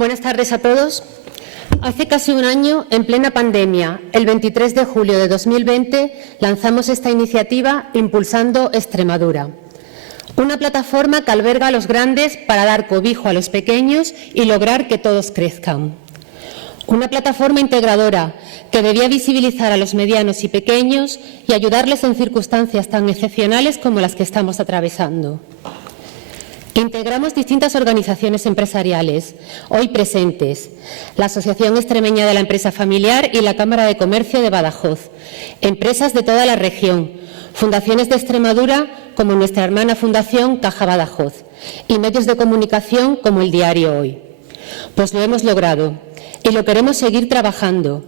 Buenas tardes a todos. Hace casi un año, en plena pandemia, el 23 de julio de 2020, lanzamos esta iniciativa Impulsando Extremadura. Una plataforma que alberga a los grandes para dar cobijo a los pequeños y lograr que todos crezcan. Una plataforma integradora que debía visibilizar a los medianos y pequeños y ayudarles en circunstancias tan excepcionales como las que estamos atravesando. Integramos distintas organizaciones empresariales, hoy presentes, la Asociación Extremeña de la Empresa Familiar y la Cámara de Comercio de Badajoz, empresas de toda la región, fundaciones de Extremadura como nuestra hermana Fundación Caja Badajoz y medios de comunicación como el Diario Hoy. Pues lo hemos logrado y lo queremos seguir trabajando.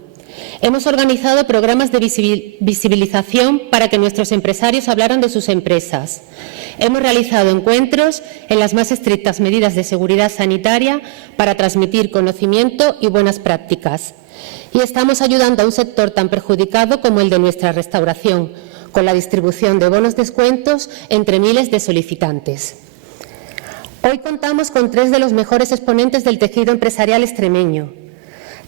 Hemos organizado programas de visibilización para que nuestros empresarios hablaran de sus empresas. Hemos realizado encuentros en las más estrictas medidas de seguridad sanitaria para transmitir conocimiento y buenas prácticas. Y estamos ayudando a un sector tan perjudicado como el de nuestra restauración, con la distribución de bonos descuentos entre miles de solicitantes. Hoy contamos con 3 de los mejores exponentes del tejido empresarial extremeño.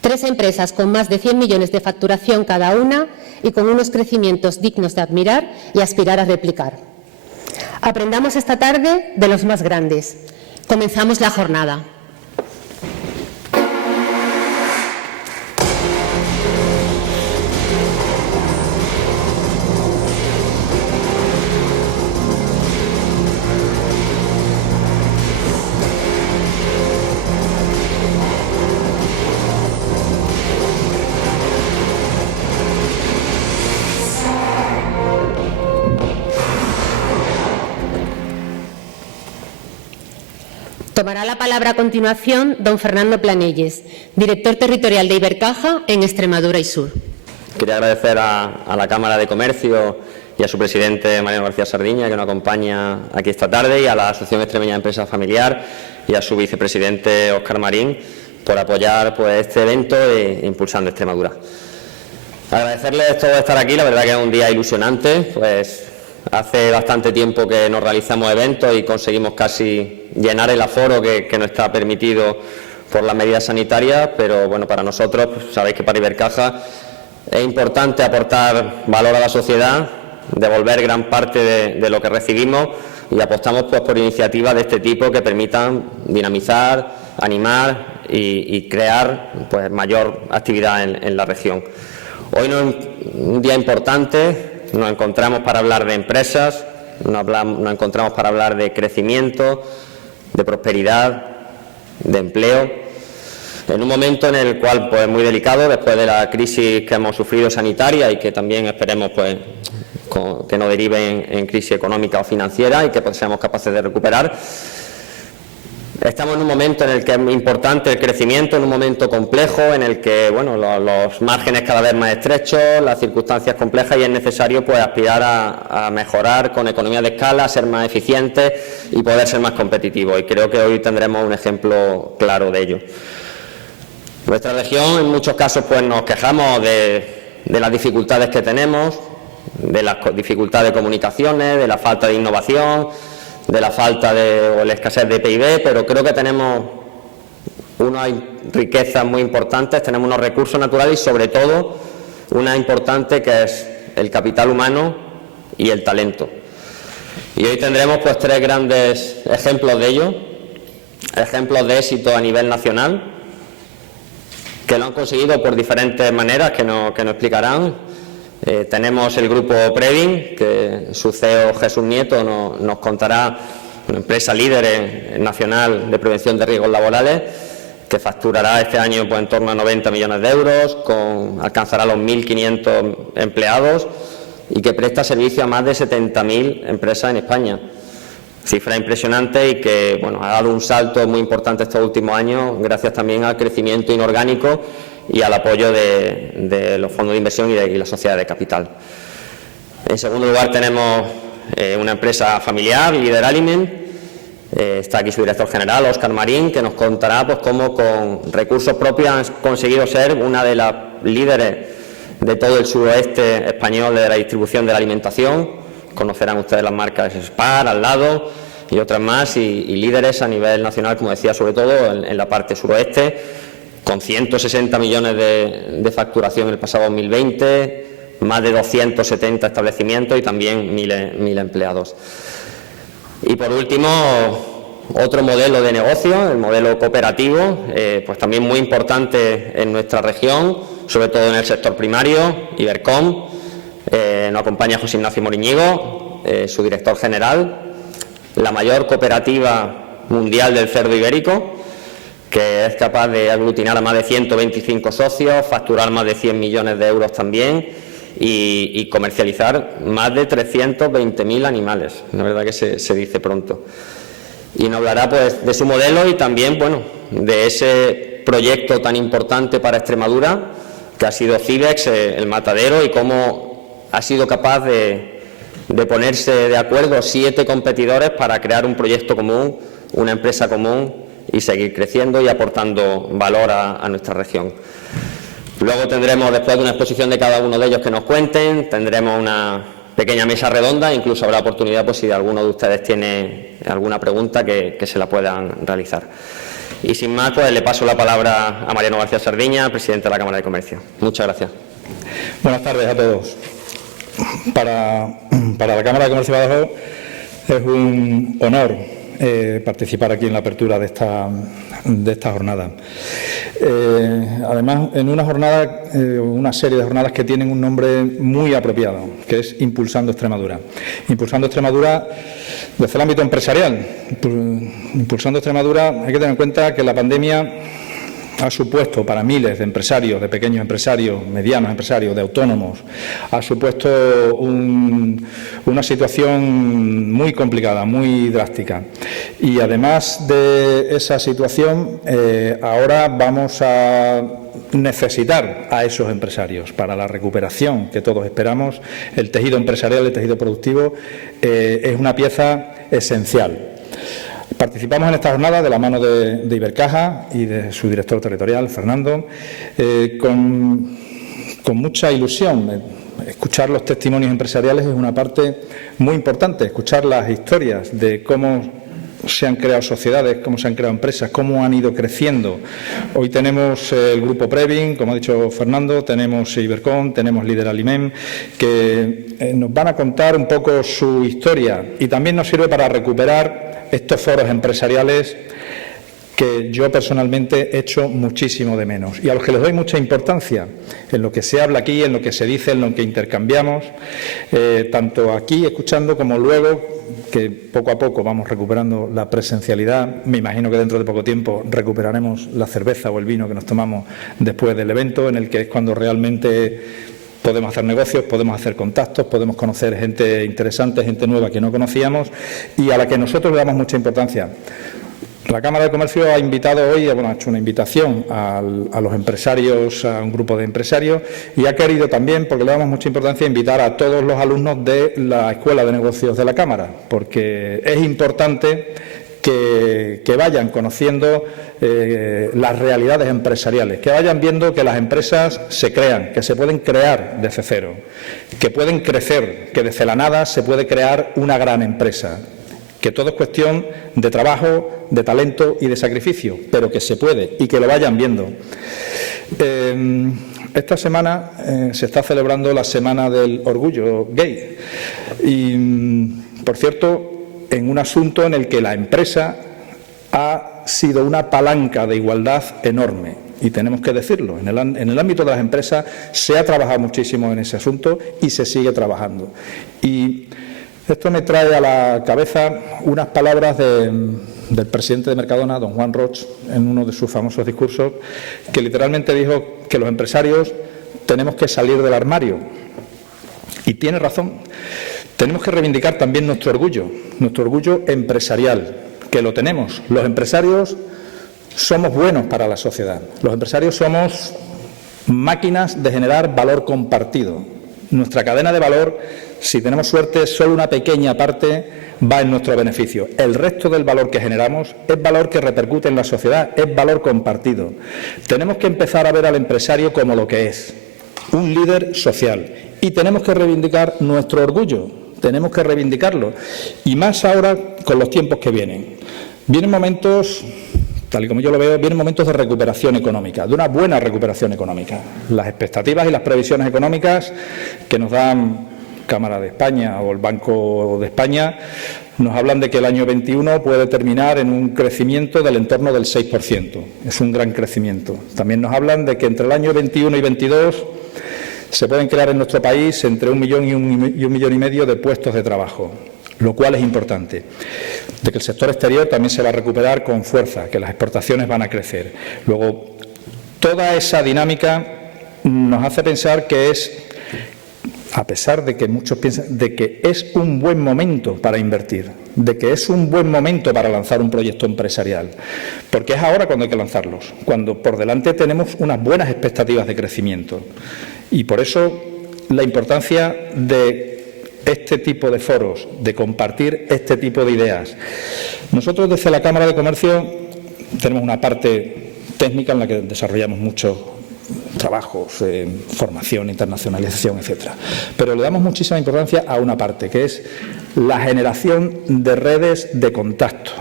3 empresas con más de 100 millones de facturación cada una y con unos crecimientos dignos de admirar y aspirar a replicar. Aprendamos esta tarde de los más grandes. Comenzamos la jornada. Tomará la palabra a continuación don Fernando Planelles, director territorial de Ibercaja en Extremadura y Sur. Quería agradecer a la Cámara de Comercio y a su presidente Mariano García Sardiña, que nos acompaña aquí esta tarde, y a la Asociación Extremeña de Empresa Familiar y a su vicepresidente Óscar Marín por apoyar este evento e Impulsando Extremadura. Agradecerles todo estar aquí, la verdad que es un día ilusionante, pues hace bastante tiempo que nos realizamos eventos y conseguimos casi llenar el aforo que nos está permitido por las medidas sanitarias, pero bueno, para nosotros, pues, sabéis que para Ibercaja es importante aportar valor a la sociedad, devolver gran parte de lo que recibimos y apostamos pues por iniciativas de este tipo que permitan dinamizar, animar y crear pues mayor actividad en la región. Hoy no es un día importante. Nos encontramos para hablar de empresas, nos encontramos para hablar de crecimiento, de prosperidad, de empleo, en un momento en el cual pues, es muy delicado después de la crisis que hemos sufrido sanitaria y que también esperemos pues, que no derive en crisis económica o financiera y que pues, seamos capaces de recuperar. Estamos en un momento en el que es importante el crecimiento, en un momento complejo, en el que bueno, los márgenes cada vez más estrechos, las circunstancias complejas y es necesario pues, aspirar a mejorar con economía de escala, a ser más eficientes y poder ser más competitivos. Y creo que hoy tendremos un ejemplo claro de ello. Nuestra región, en muchos casos, pues, nos quejamos de las dificultades que tenemos, de las dificultades de comunicaciones, de la falta de innovación, de la falta o la escasez de PIB, pero creo que tenemos unas riquezas muy importantes, tenemos unos recursos naturales y sobre todo una importante que es el capital humano y el talento. Y hoy tendremos pues 3 grandes ejemplos de ello, ejemplos de éxito a nivel nacional, que lo han conseguido por diferentes maneras que nos explicarán. Tenemos el grupo Previn, que su CEO Jesús Nieto nos contará, una empresa líder nacional de prevención de riesgos laborales, que facturará este año pues, en torno a 90 millones de euros, alcanzará los 1.500 empleados y que presta servicio a más de 70.000 empresas en España. Cifra impresionante y que bueno, ha dado un salto muy importante estos últimos años, gracias también al crecimiento inorgánico y al apoyo de los fondos de inversión y la sociedad de capital. En segundo lugar tenemos una empresa familiar, Líder Aliment. Está aquí su director general, Óscar Marín, que nos contará pues, cómo con recursos propios han conseguido ser una de las líderes de todo el suroeste español de la distribución de la alimentación. Conocerán ustedes las marcas Spar, Al lado, y otras más, y líderes a nivel nacional, como decía, sobre todo en la parte suroeste, con 160 millones de facturación el pasado 2020, más de 270 establecimientos y también 1.000 empleados. Y por último, otro modelo de negocio, el modelo cooperativo, pues también muy importante en nuestra región, sobre todo en el sector primario, Ibercom. Nos acompaña José Ignacio Moriñigo, su director general, la mayor cooperativa mundial del cerdo ibérico, que es capaz de aglutinar a más de 125 socios, facturar más de 100 millones de euros también y comercializar más de 320.000 animales. La verdad que se dice pronto. Y nos hablará pues de su modelo y también, bueno, de ese proyecto tan importante para Extremadura, que ha sido Cibex, el matadero, y cómo ha sido capaz de ponerse de acuerdo 7 competidores para crear un proyecto común, una empresa común y seguir creciendo y aportando valor a nuestra región. Luego tendremos, después de una exposición de cada uno de ellos que nos cuenten, tendremos una pequeña mesa redonda, incluso habrá oportunidad, pues si alguno de ustedes tiene alguna pregunta, que se la puedan realizar. Y sin más, pues le paso la palabra a Mariano García Sardiña, presidente de la Cámara de Comercio. Muchas gracias. Buenas tardes a todos. Para la Cámara de Comercio de Badajoz es un honor participar aquí en la apertura de esta jornada. Además, en una serie de jornadas que tienen un nombre muy apropiado, que es Impulsando Extremadura. Impulsando Extremadura desde el ámbito empresarial. Impulsando Extremadura, hay que tener en cuenta que la pandemia ha supuesto para miles de empresarios, de pequeños empresarios, medianos empresarios, de autónomos, ha supuesto una situación muy complicada, muy drástica. Y además de esa situación, ahora vamos a necesitar a esos empresarios para la recuperación que todos esperamos. El tejido empresarial, el tejido productivo, es una pieza esencial. Participamos en esta jornada de la mano de Ibercaja y de su director territorial, Fernando, con mucha ilusión. Escuchar los testimonios empresariales es una parte muy importante, escuchar las historias de cómo se han creado sociedades, cómo se han creado empresas, cómo han ido creciendo. Hoy tenemos el grupo Previn, como ha dicho Fernando, tenemos Ibercom, tenemos Líder Aliment, que nos van a contar un poco su historia y también nos sirve para recuperar estos foros empresariales que yo personalmente echo muchísimo de menos y a los que les doy mucha importancia en lo que se habla aquí, en lo que se dice, en lo que intercambiamos, tanto aquí escuchando como luego, que poco a poco vamos recuperando la presencialidad. Me imagino que dentro de poco tiempo recuperaremos la cerveza o el vino que nos tomamos después del evento, en el que es cuando realmente podemos hacer negocios, podemos hacer contactos, podemos conocer gente interesante, gente nueva que no conocíamos y a la que nosotros le damos mucha importancia. La Cámara de Comercio ha invitado hoy, ha hecho una invitación a los empresarios, a un grupo de empresarios, y ha querido también, porque le damos mucha importancia, invitar a todos los alumnos de la Escuela de Negocios de la Cámara, porque es importante que vayan conociendo las realidades empresariales, que vayan viendo que las empresas se crean, que se pueden crear desde cero, que pueden crecer, que desde la nada se puede crear una gran empresa, que todo es cuestión de trabajo, de talento y de sacrificio, pero que se puede y que lo vayan viendo. Esta semana se está celebrando la Semana del Orgullo Gay y, por cierto, en un asunto en el que la empresa ha sido una palanca de igualdad enorme. Y tenemos que decirlo, en el ámbito de las empresas se ha trabajado muchísimo en ese asunto y se sigue trabajando. Y esto me trae a la cabeza unas palabras del presidente de Mercadona, don Juan Roch, en uno de sus famosos discursos, que literalmente dijo que los empresarios tenemos que salir del armario. Y tiene razón. Tenemos que reivindicar también nuestro orgullo empresarial, que lo tenemos. Los empresarios somos buenos para la sociedad. Los empresarios somos máquinas de generar valor compartido. Nuestra cadena de valor, si tenemos suerte, solo una pequeña parte va en nuestro beneficio. El resto del valor que generamos es valor que repercute en la sociedad, es valor compartido. Tenemos que empezar a ver al empresario como lo que es, un líder social. Y tenemos que reivindicar nuestro orgullo. tenemos que reivindicarlo. Y más ahora con los tiempos que vienen. Vienen momentos, tal y como yo lo veo, vienen momentos de recuperación económica, de una buena recuperación económica. Las expectativas y las previsiones económicas que nos dan Cámara de España o el Banco de España nos hablan de que el año 21 puede terminar en un crecimiento del entorno del 6%. Es un gran crecimiento. También nos hablan de que entre el año 21 y 22 se pueden crear en nuestro país entre 1 millón y 1,5 millones de puestos de trabajo, lo cual es importante. De que el sector exterior también se va a recuperar con fuerza, que las exportaciones van a crecer. Luego, toda esa dinámica nos hace pensar que es, a pesar de que muchos piensan, de que es un buen momento para invertir, de que es un buen momento para lanzar un proyecto empresarial, porque es ahora cuando hay que lanzarlos, cuando por delante tenemos unas buenas expectativas de crecimiento. Y por eso la importancia de este tipo de foros, de compartir este tipo de ideas. Nosotros desde la Cámara de Comercio tenemos una parte técnica en la que desarrollamos muchos trabajos, formación, internacionalización, etcétera. Pero le damos muchísima importancia a una parte, que es la generación de redes de contacto,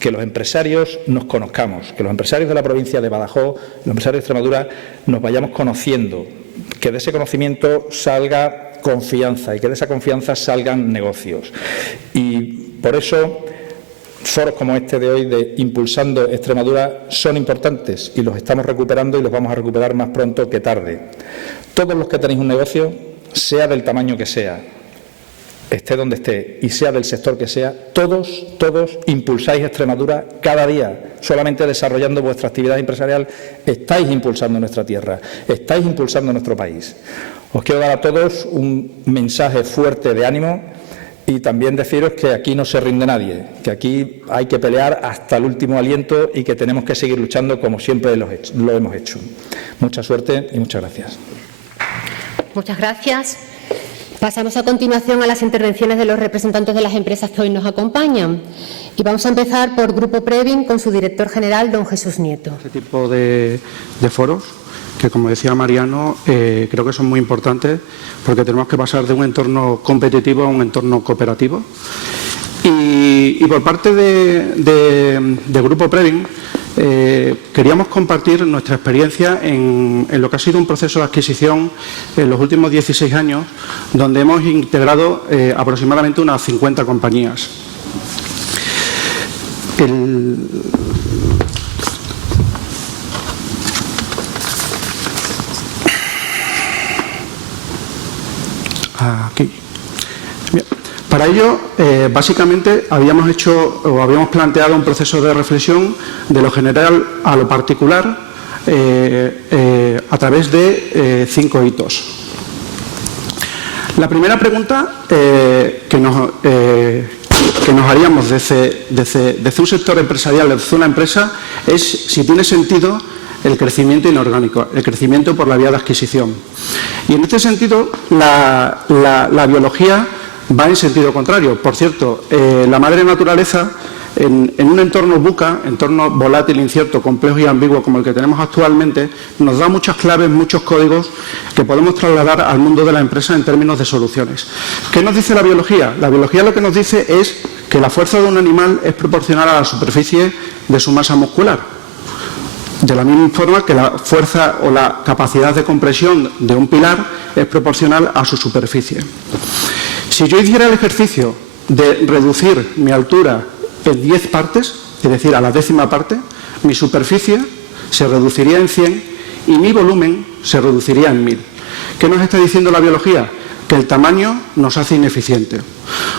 que los empresarios nos conozcamos, que los empresarios de la provincia de Badajoz, los empresarios de Extremadura, nos vayamos conociendo, que de ese conocimiento salga confianza y que de esa confianza salgan negocios. Y por eso foros como este de hoy de Impulsando Extremadura son importantes y los estamos recuperando y los vamos a recuperar más pronto que tarde. Todos los que tenéis un negocio, sea del tamaño que sea, esté donde esté y sea del sector que sea, todos impulsáis Extremadura cada día. Solamente desarrollando vuestra actividad empresarial estáis impulsando nuestra tierra, estáis impulsando nuestro país. Os quiero dar a todos un mensaje fuerte de ánimo y también deciros que aquí no se rinde nadie, que aquí hay que pelear hasta el último aliento y que tenemos que seguir luchando como siempre lo hemos hecho. Mucha suerte y muchas gracias. Muchas gracias. Pasamos a continuación a las intervenciones de los representantes de las empresas que hoy nos acompañan. Y vamos a empezar por Grupo Previn con su director general, don Jesús Nieto. Este tipo de foros, que como decía Mariano, creo que son muy importantes porque tenemos que pasar de un entorno competitivo a un entorno cooperativo. Y por parte de Grupo Previn, queríamos compartir nuestra experiencia en lo que ha sido un proceso de adquisición en los últimos 16 años, donde hemos integrado aproximadamente unas 50 compañías. Aquí. Bien. Para ello, básicamente, habíamos planteado un proceso de reflexión de lo general a lo particular a través de 5 hitos. La primera pregunta que nos haríamos desde un sector empresarial, desde una empresa, es si tiene sentido el crecimiento inorgánico, el crecimiento por la vía de adquisición. Y en este sentido, la biología va en sentido contrario. Por cierto, la madre naturaleza, en un entorno VUCA, entorno volátil, incierto, complejo y ambiguo como el que tenemos actualmente, nos da muchas claves, muchos códigos que podemos trasladar al mundo de la empresa en términos de soluciones. ¿Qué nos dice la biología? La biología lo que nos dice es que la fuerza de un animal es proporcional a la superficie de su masa muscular. De la misma forma que la fuerza o la capacidad de compresión de un pilar es proporcional a su superficie. Si yo hiciera el ejercicio de reducir mi altura en 10 partes, es decir, a la 10ª parte, mi superficie se reduciría en 100 y mi volumen se reduciría en 1000. ¿Qué nos está diciendo la biología? Que el tamaño nos hace ineficiente.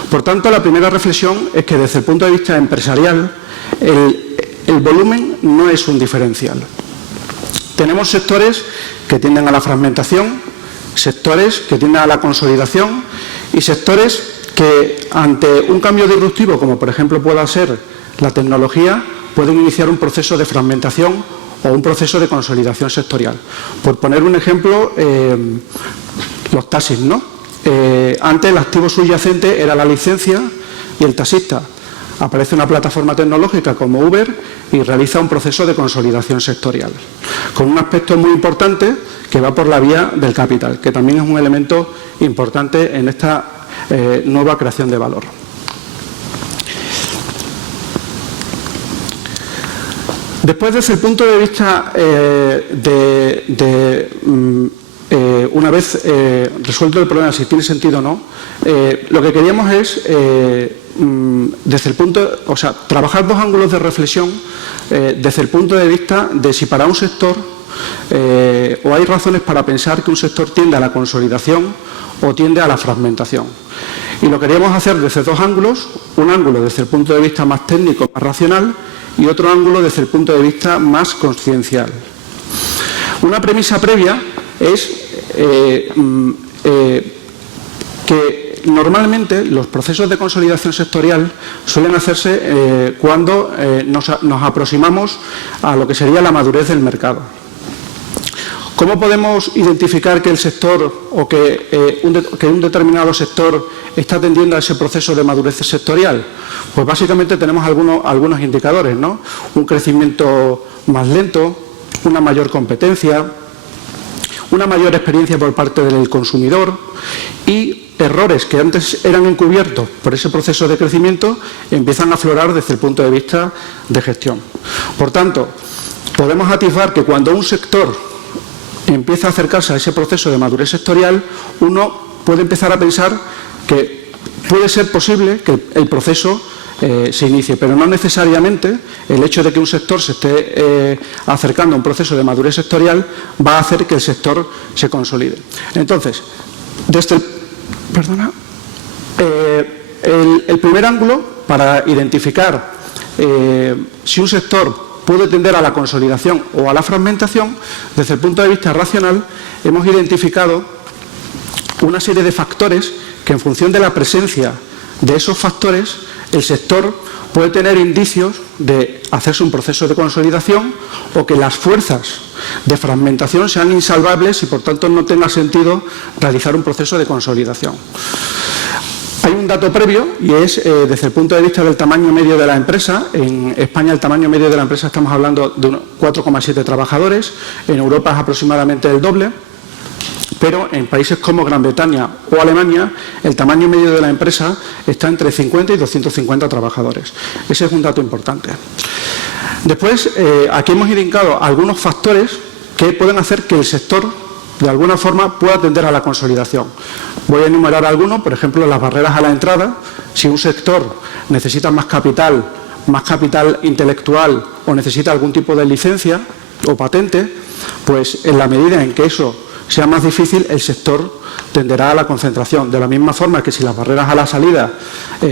Por tanto, la primera reflexión es que desde el punto de vista empresarial, el volumen no es un diferencial. Tenemos sectores que tienden a la fragmentación, sectores que tienden a la consolidación y sectores que ante un cambio disruptivo, como por ejemplo pueda ser la tecnología, pueden iniciar un proceso de fragmentación o un proceso de consolidación sectorial. Por poner un ejemplo, los taxis, ¿no? Antes el activo subyacente era la licencia y el taxista. Aparece una plataforma tecnológica como Uber y realiza un proceso de consolidación sectorial, con un aspecto muy importante que va por la vía del capital, que también es un elemento importante en esta nueva creación de valor. Después, desde el punto de vista una vez resuelto el problema, si tiene sentido o no, lo que queríamos es, desde el punto, trabajar dos ángulos de reflexión desde el punto de vista de si para un sector o hay razones para pensar que un sector tiende a la consolidación o tiende a la fragmentación. Y lo queríamos hacer desde dos ángulos, un ángulo desde el punto de vista más técnico, más racional, y otro ángulo desde el punto de vista más consciencial. Una premisa previa es que normalmente los procesos de consolidación sectorial suelen hacerse cuando nos aproximamos a lo que sería la madurez del mercado. ¿Cómo podemos identificar que el sector o que un determinado sector está tendiendo a ese proceso de madurez sectorial? Pues básicamente tenemos algunos indicadores, ¿no? Un crecimiento más lento, una mayor competencia, una mayor experiencia por parte del consumidor y errores que antes eran encubiertos por ese proceso de crecimiento empiezan a aflorar desde el punto de vista de gestión. Por tanto, podemos atisbar que cuando un sector empieza a acercarse a ese proceso de madurez sectorial, uno puede empezar a pensar que puede ser posible que el proceso se inicie, pero no necesariamente el hecho de que un sector se esté acercando a un proceso de madurez sectorial va a hacer que el sector se consolide. Entonces, desde el primer ángulo para identificar si un sector puede tender a la consolidación o a la fragmentación, desde el punto de vista racional, hemos identificado una serie de factores que, en función de la presencia de esos factores, el sector puede tener indicios de hacerse un proceso de consolidación o que las fuerzas de fragmentación sean insalvables y, por tanto, no tenga sentido realizar un proceso de consolidación. Hay un dato previo y es desde el punto de vista del tamaño medio de la empresa. En España el tamaño medio de la empresa estamos hablando de unos 4,7 trabajadores, en Europa es aproximadamente el doble, pero en países como Gran Bretaña o Alemania el tamaño medio de la empresa está entre 50 y 250 trabajadores. Ese es un dato importante. Después, aquí hemos indicado algunos factores que pueden hacer que el sector de alguna forma pueda tender a la consolidación. Voy a enumerar algunos, por ejemplo, las barreras a la entrada. Si un sector necesita más capital intelectual o necesita algún tipo de licencia o patente, pues en la medida en que eso sea más difícil, el sector tenderá a la concentración. De la misma forma que si las barreras a la salida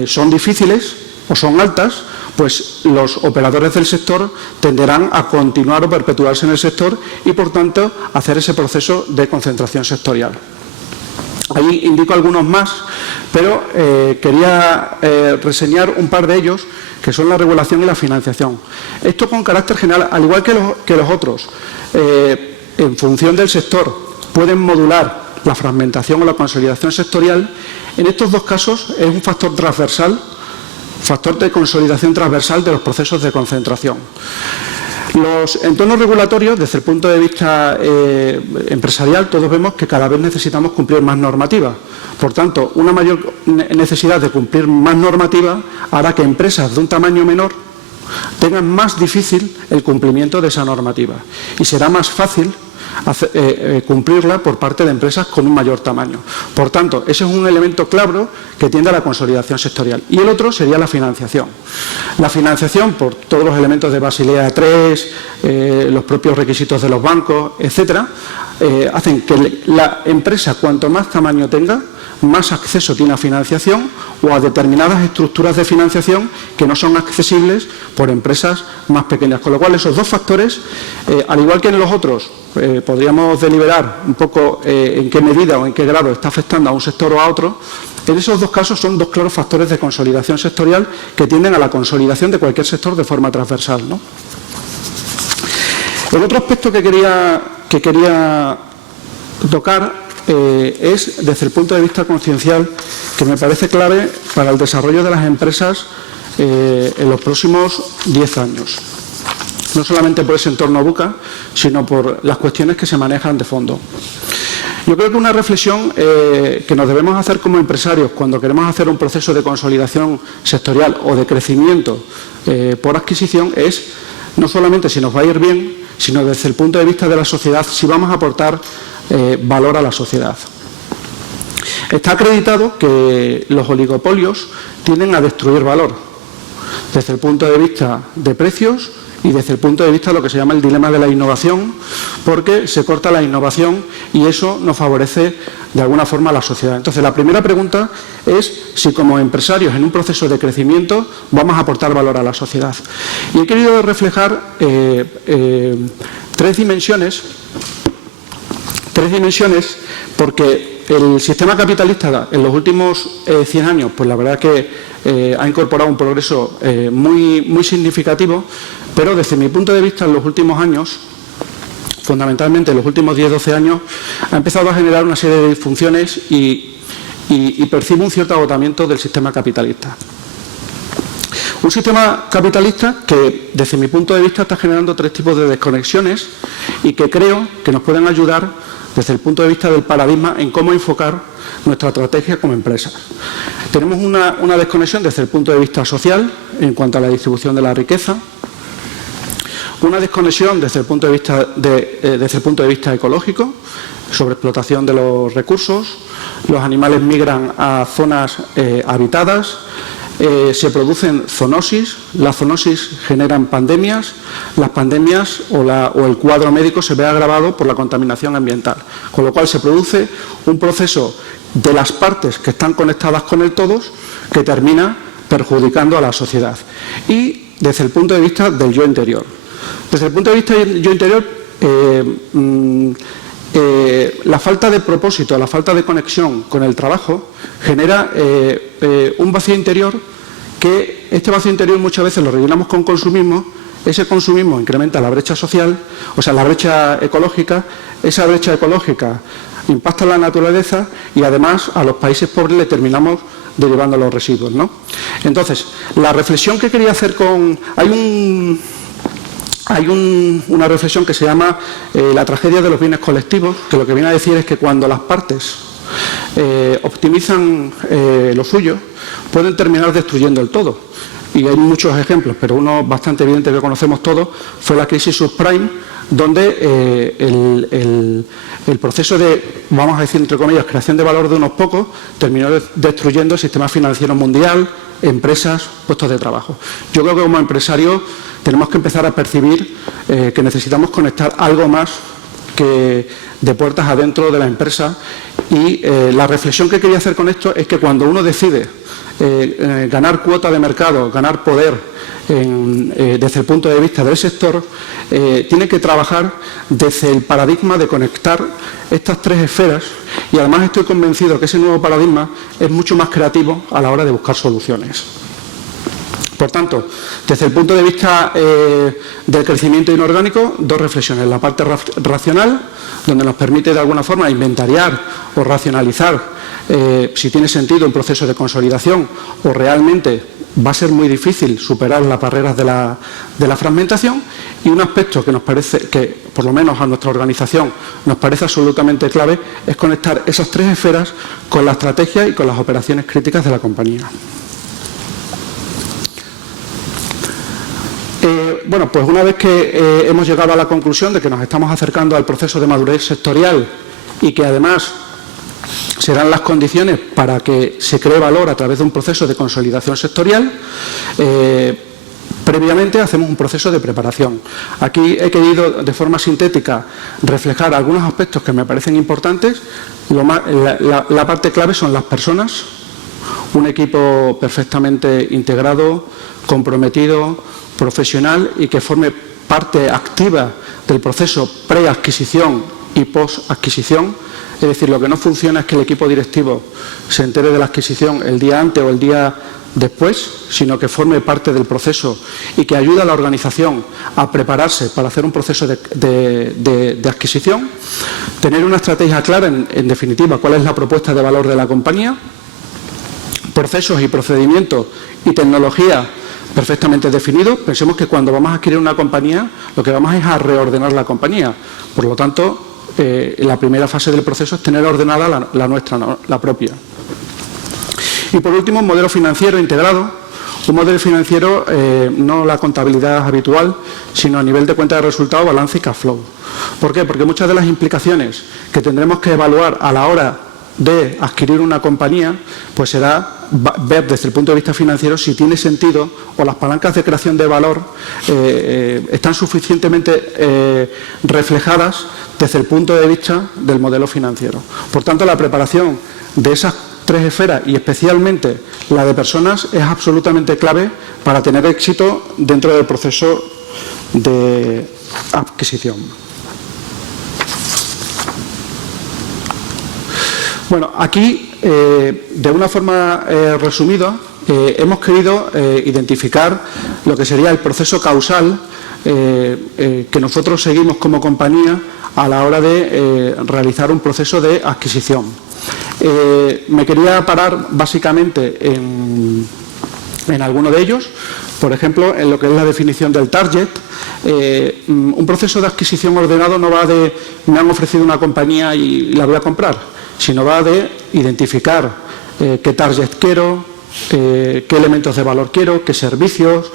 son difíciles o son altas, pues los operadores del sector tenderán a continuar o perpetuarse en el sector y, por tanto, hacer ese proceso de concentración sectorial. Ahí indico algunos más, pero quería reseñar un par de ellos, que son la regulación y la financiación. Esto con carácter general, al igual que los otros, en función del sector, pueden modular la fragmentación o la consolidación sectorial. En estos dos casos es un factor transversal, factor de consolidación transversal de los procesos de concentración. Los entornos regulatorios, desde el punto de vista empresarial, todos vemos que cada vez necesitamos cumplir más normativa. Por tanto, una mayor necesidad de cumplir más normativa hará que empresas de un tamaño menor tengan más difícil el cumplimiento de esa normativa y será más fácil cumplirla por parte de empresas con un mayor tamaño. Por tanto, ese es un elemento clave que tiende a la consolidación sectorial. Y el otro sería la financiación. La financiación, por todos los elementos de Basilea III, los propios requisitos de los bancos, etcétera, hacen que la empresa, cuanto más tamaño tenga, más acceso tiene a financiación o a determinadas estructuras de financiación que no son accesibles por empresas más pequeñas. Con lo cual, esos dos factores, al igual que en los otros, podríamos deliberar un poco en qué medida o en qué grado está afectando a un sector o a otro. En esos dos casos son dos claros factores de consolidación sectorial que tienden a la consolidación de cualquier sector de forma transversal, ¿no? El otro aspecto que quería tocar es desde el punto de vista conciencial, que me parece clave para el desarrollo de las empresas en los próximos 10 años. No solamente por ese entorno VUCA, sino por las cuestiones que se manejan de fondo. Yo creo que una reflexión que nos debemos hacer como empresarios cuando queremos hacer un proceso de consolidación sectorial o de crecimiento por adquisición es no solamente si nos va a ir bien, sino desde el punto de vista de la sociedad, si vamos a aportar valor a la sociedad. Está acreditado que los oligopolios tienden a destruir valor desde el punto de vista de precios y desde el punto de vista de lo que se llama el dilema de la innovación, porque se corta la innovación y eso no favorece de alguna forma a la sociedad. Entonces, la primera pregunta es si como empresarios en un proceso de crecimiento vamos a aportar valor a la sociedad. Y he querido reflejar tres dimensiones porque el sistema capitalista en los últimos 100 años, pues la verdad que ha incorporado un progreso muy significativo, pero desde mi punto de vista en los últimos años, fundamentalmente en los últimos 10-12 años, ha empezado a generar una serie de disfunciones y percibo un cierto agotamiento del sistema capitalista. Un sistema capitalista que, desde mi punto de vista, está generando tres tipos de desconexiones y que creo que nos pueden ayudar desde el punto de vista del paradigma en cómo enfocar nuestra estrategia como empresa. Tenemos una desconexión desde el punto de vista social en cuanto a la distribución de la riqueza, una desconexión desde el punto de vista ecológico, sobre explotación de los recursos, los animales migran a zonas habitadas, se producen zoonosis, las zoonosis generan pandemias, las pandemias o el cuadro médico se ve agravado por la contaminación ambiental, con lo cual se produce un proceso de las partes que están conectadas con el todo que termina perjudicando a la sociedad. Y desde el punto de vista del yo interior. Desde el punto de vista del yo interior, la falta de propósito, la falta de conexión con el trabajo genera un vacío interior que este vacío interior muchas veces lo rellenamos con consumismo. Ese consumismo incrementa la brecha social, o sea, la brecha ecológica. Esa brecha ecológica impacta en la naturaleza y además a los países pobres le terminamos derivando los residuos, ¿no? Entonces, la reflexión que quería hacer hay una reflexión que se llama la tragedia de los bienes colectivos, que lo que viene a decir es que cuando las partes optimizan lo suyo, pueden terminar destruyendo el todo. Y hay muchos ejemplos, pero uno bastante evidente que conocemos todos fue la crisis subprime, donde el proceso de, vamos a decir entre comillas, creación de valor de unos pocos, terminó destruyendo el sistema financiero mundial, empresas, puestos de trabajo. Yo creo que como empresarios tenemos que empezar a percibir que necesitamos conectar algo más que de puertas adentro de la empresa y la reflexión que quería hacer con esto es que cuando uno decide ganar cuota de mercado, ganar poder desde el punto de vista del sector, tiene que trabajar desde el paradigma de conectar estas tres esferas y además estoy convencido que ese nuevo paradigma es mucho más creativo a la hora de buscar soluciones. Por tanto, desde el punto de vista del crecimiento inorgánico, dos reflexiones. La parte racional, donde nos permite de alguna forma inventariar o racionalizar si tiene sentido un proceso de consolidación o realmente va a ser muy difícil superar las barreras de la fragmentación, y un aspecto que nos parece que, por lo menos a nuestra organización, nos parece absolutamente clave, es conectar esas tres esferas con la estrategia y con las operaciones críticas de la compañía. Bueno, pues una vez que hemos llegado a la conclusión de que nos estamos acercando al proceso de madurez sectorial y que además serán las condiciones para que se cree valor a través de un proceso de consolidación sectorial, previamente hacemos un proceso de preparación. Aquí he querido de forma sintética reflejar algunos aspectos que me parecen importantes. La parte clave son las personas, un equipo perfectamente integrado, comprometido, profesional y que forme parte activa del proceso pre-adquisición y post-adquisición. Es decir, lo que no funciona es que el equipo directivo se entere de la adquisición el día antes o el día después, sino que forme parte del proceso y que ayude a la organización a prepararse para hacer un proceso de adquisición. Tener una estrategia clara, en definitiva, cuál es la propuesta de valor de la compañía, procesos y procedimientos y tecnología perfectamente definidos. Pensemos que cuando vamos a adquirir una compañía, lo que vamos es a reordenar la compañía. Por lo tanto, la primera fase del proceso es tener ordenada la nuestra, ¿no? La propia. Y por último, un modelo financiero integrado. Un modelo financiero, no la contabilidad habitual, sino a nivel de cuenta de resultados, balance y cash flow. ¿Por qué? Porque muchas de las implicaciones que tendremos que evaluar a la hora de adquirir una compañía, pues será ver desde el punto de vista financiero si tiene sentido o las palancas de creación de valor están suficientemente reflejadas desde el punto de vista del modelo financiero. Por tanto, la preparación de esas tres esferas y especialmente la de personas es absolutamente clave para tener éxito dentro del proceso de adquisición. Bueno, aquí, de una forma resumida, hemos querido identificar lo que sería el proceso causal que nosotros seguimos como compañía a la hora de realizar un proceso de adquisición. Me quería parar básicamente en alguno de ellos, por ejemplo, en lo que es la definición del target. Un proceso de adquisición ordenado no va de me han ofrecido una compañía y la voy a comprar, sino va de identificar qué target quiero, qué elementos de valor quiero, qué servicios,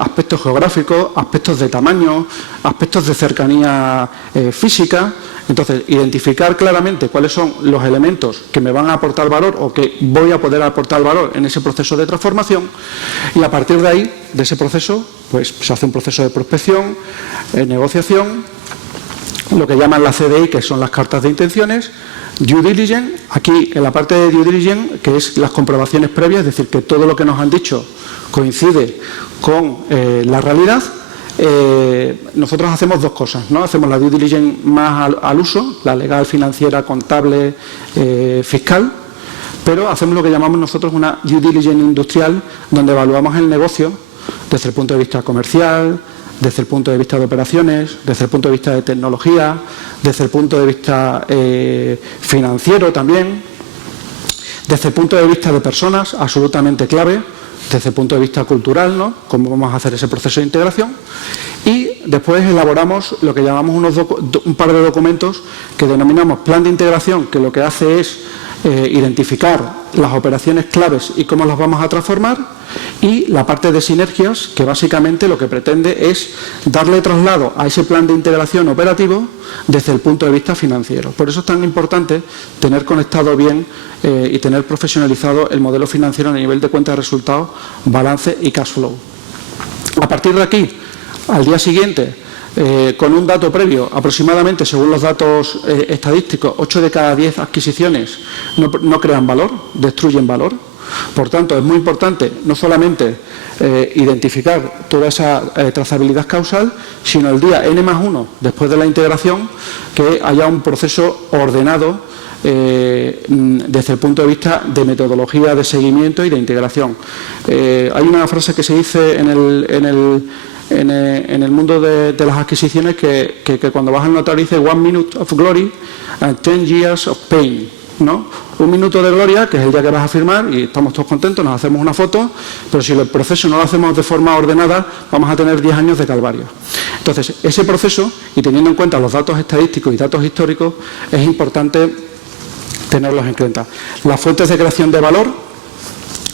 aspectos geográficos, aspectos de tamaño, aspectos de cercanía física. Entonces, identificar claramente cuáles son los elementos que me van a aportar valor o que voy a poder aportar valor en ese proceso de transformación, y a partir de ahí, de ese proceso, pues se hace un proceso de prospección, negociación, lo que llaman la CDI, que son las cartas de intenciones, due diligence, aquí en la parte de due diligence, que es las comprobaciones previas, es decir, que todo lo que nos han dicho coincide con la realidad. Nosotros hacemos dos cosas, ¿no? Hacemos la due diligence más al uso, la legal, financiera, contable, fiscal, pero hacemos lo que llamamos nosotros una due diligence industrial, donde evaluamos el negocio desde el punto de vista comercial, desde el punto de vista de operaciones, desde el punto de vista de tecnología, desde el punto de vista financiero también, desde el punto de vista de personas, absolutamente clave, desde el punto de vista cultural, ¿no? Cómo vamos a hacer ese proceso de integración. Y después elaboramos lo que llamamos un par de documentos que denominamos plan de integración, que lo que hace es identificar las operaciones claves y cómo las vamos a transformar, y la parte de sinergias, que básicamente lo que pretende es darle traslado a ese plan de integración operativo desde el punto de vista financiero. Por eso es tan importante tener conectado bien y tener profesionalizado el modelo financiero a nivel de cuenta de resultados, balance y cash flow. A partir de aquí, al día siguiente, con un dato previo, aproximadamente, según los datos estadísticos, 8 de cada 10 adquisiciones no crean valor, destruyen valor. Por tanto, es muy importante no solamente identificar toda esa trazabilidad causal, sino el día N+1, después de la integración, que haya un proceso ordenado desde el punto de vista de metodología de seguimiento y de integración. Hay una frase que se dice en el mundo de las adquisiciones que cuando vas al notario dice 1 minute of glory and 10 years of pain, ¿no? 1 minuto de gloria, que es el día que vas a firmar y estamos todos contentos, nos hacemos una foto, pero si el proceso no lo hacemos de forma ordenada, vamos a tener 10 años de calvario. Entonces, ese proceso, y teniendo en cuenta los datos estadísticos y datos históricos, es importante tenerlos en cuenta. Las fuentes de creación de valor.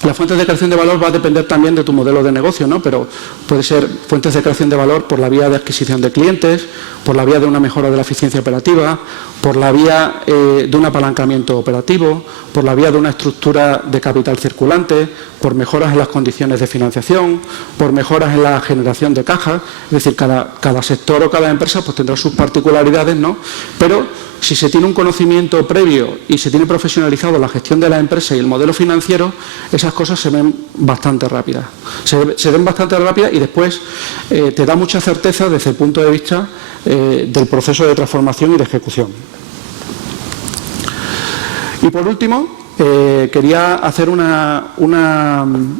Las fuentes de creación de valor va a depender también de tu modelo de negocio, ¿no? Pero puede ser fuentes de creación de valor por la vía de adquisición de clientes, por la vía de una mejora de la eficiencia operativa, por la vía de un apalancamiento operativo, por la vía de una estructura de capital circulante, por mejoras en las condiciones de financiación, por mejoras en la generación de caja. Es decir, cada sector o cada empresa pues tendrá sus particularidades, ¿no? Pero si se tiene un conocimiento previo y se tiene profesionalizado la gestión de la empresa y el modelo financiero, esas cosas se ven bastante rápidas. Se ven bastante rápidas y después te da mucha certeza desde el punto de vista del proceso de transformación y de ejecución. Y por último, quería hacer un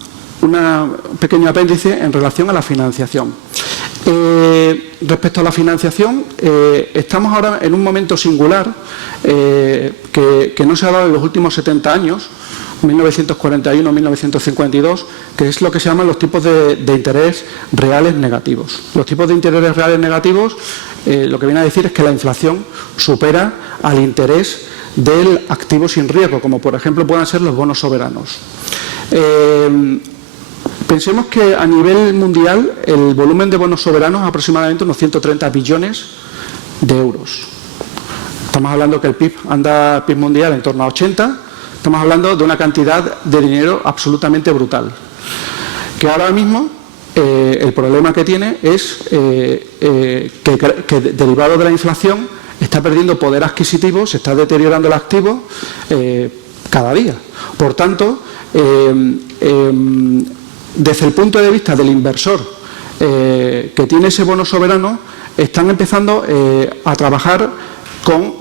pequeño apéndice en relación a la financiación. Respecto a la financiación, estamos ahora en un momento singular que no se ha dado en los últimos 70 años, 1941-1952, que es lo que se llaman los tipos de interés reales negativos. Los tipos de interés reales negativos lo que viene a decir es que la inflación supera al interés del activo sin riesgo, como por ejemplo puedan ser los bonos soberanos. Pensemos que a nivel mundial el volumen de bonos soberanos es aproximadamente unos 130 billones de euros. Estamos hablando que el PIB mundial en torno a 80. Estamos hablando de una cantidad de dinero absolutamente brutal, que ahora mismo el problema que tiene es que derivado de la inflación está perdiendo poder adquisitivo, se está deteriorando el activo cada día. Por tanto, desde el punto de vista del inversor que tiene ese bono soberano, están empezando a trabajar con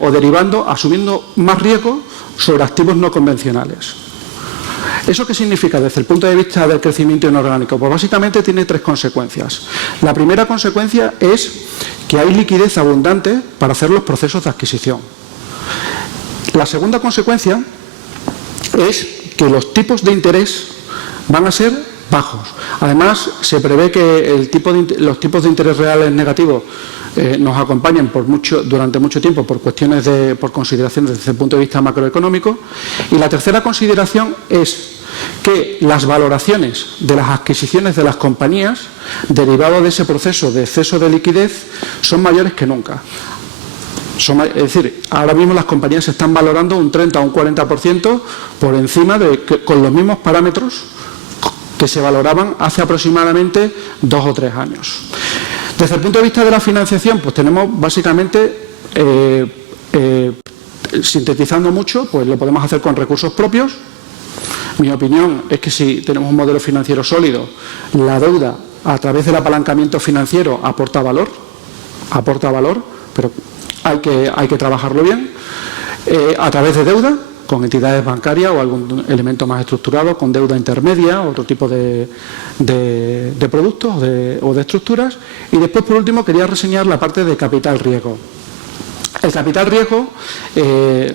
o derivando, asumiendo más riesgo sobre activos no convencionales. ¿Eso qué significa desde el punto de vista del crecimiento inorgánico? Pues básicamente tiene tres consecuencias. La primera consecuencia es que hay liquidez abundante para hacer los procesos de adquisición. La segunda consecuencia es que los tipos de interés van a ser bajos. Además, se prevé que los tipos de interés reales negativos nos acompañan durante mucho tiempo por consideraciones desde el punto de vista macroeconómico. Y la tercera consideración es que las valoraciones de las adquisiciones de las compañías, derivado de ese proceso de exceso de liquidez, son mayores que nunca. Es decir, ahora mismo las compañías se están valorando un 30 o un 40% por encima con los mismos parámetros que se valoraban hace aproximadamente 2 o 3 años. Desde el punto de vista de la financiación, pues tenemos básicamente, sintetizando mucho, pues lo podemos hacer con recursos propios. Mi opinión es que si tenemos un modelo financiero sólido, la deuda a través del apalancamiento financiero aporta valor, pero hay que trabajarlo bien, a través de deuda, con entidades bancarias o algún elemento más estructurado, con deuda intermedia, otro tipo de productos o de estructuras. Y después, por último, quería reseñar la parte de capital riesgo. El capital riesgo,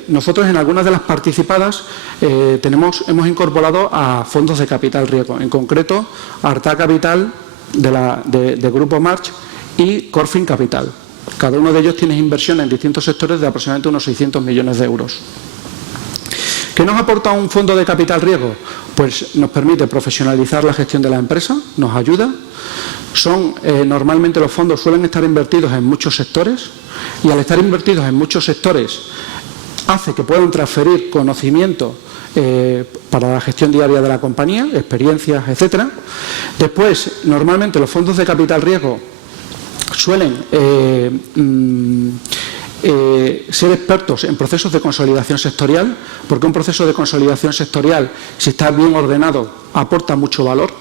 nosotros en algunas de las participadas hemos incorporado a fondos de capital riesgo, en concreto Arta Capital de Grupo March y Corfin Capital. Cada uno de ellos tiene inversiones en distintos sectores de aproximadamente unos 600 millones de euros. ¿Qué nos aporta un fondo de capital riesgo? Pues nos permite profesionalizar la gestión de la empresa, nos ayuda. Normalmente los fondos suelen estar invertidos en muchos sectores y al estar invertidos en muchos sectores hace que puedan transferir conocimiento para la gestión diaria de la compañía, experiencias, etcétera. Después, normalmente los fondos de capital riesgo suelen ser expertos en procesos de consolidación sectorial, porque un proceso de consolidación sectorial, si está bien ordenado, aporta mucho valor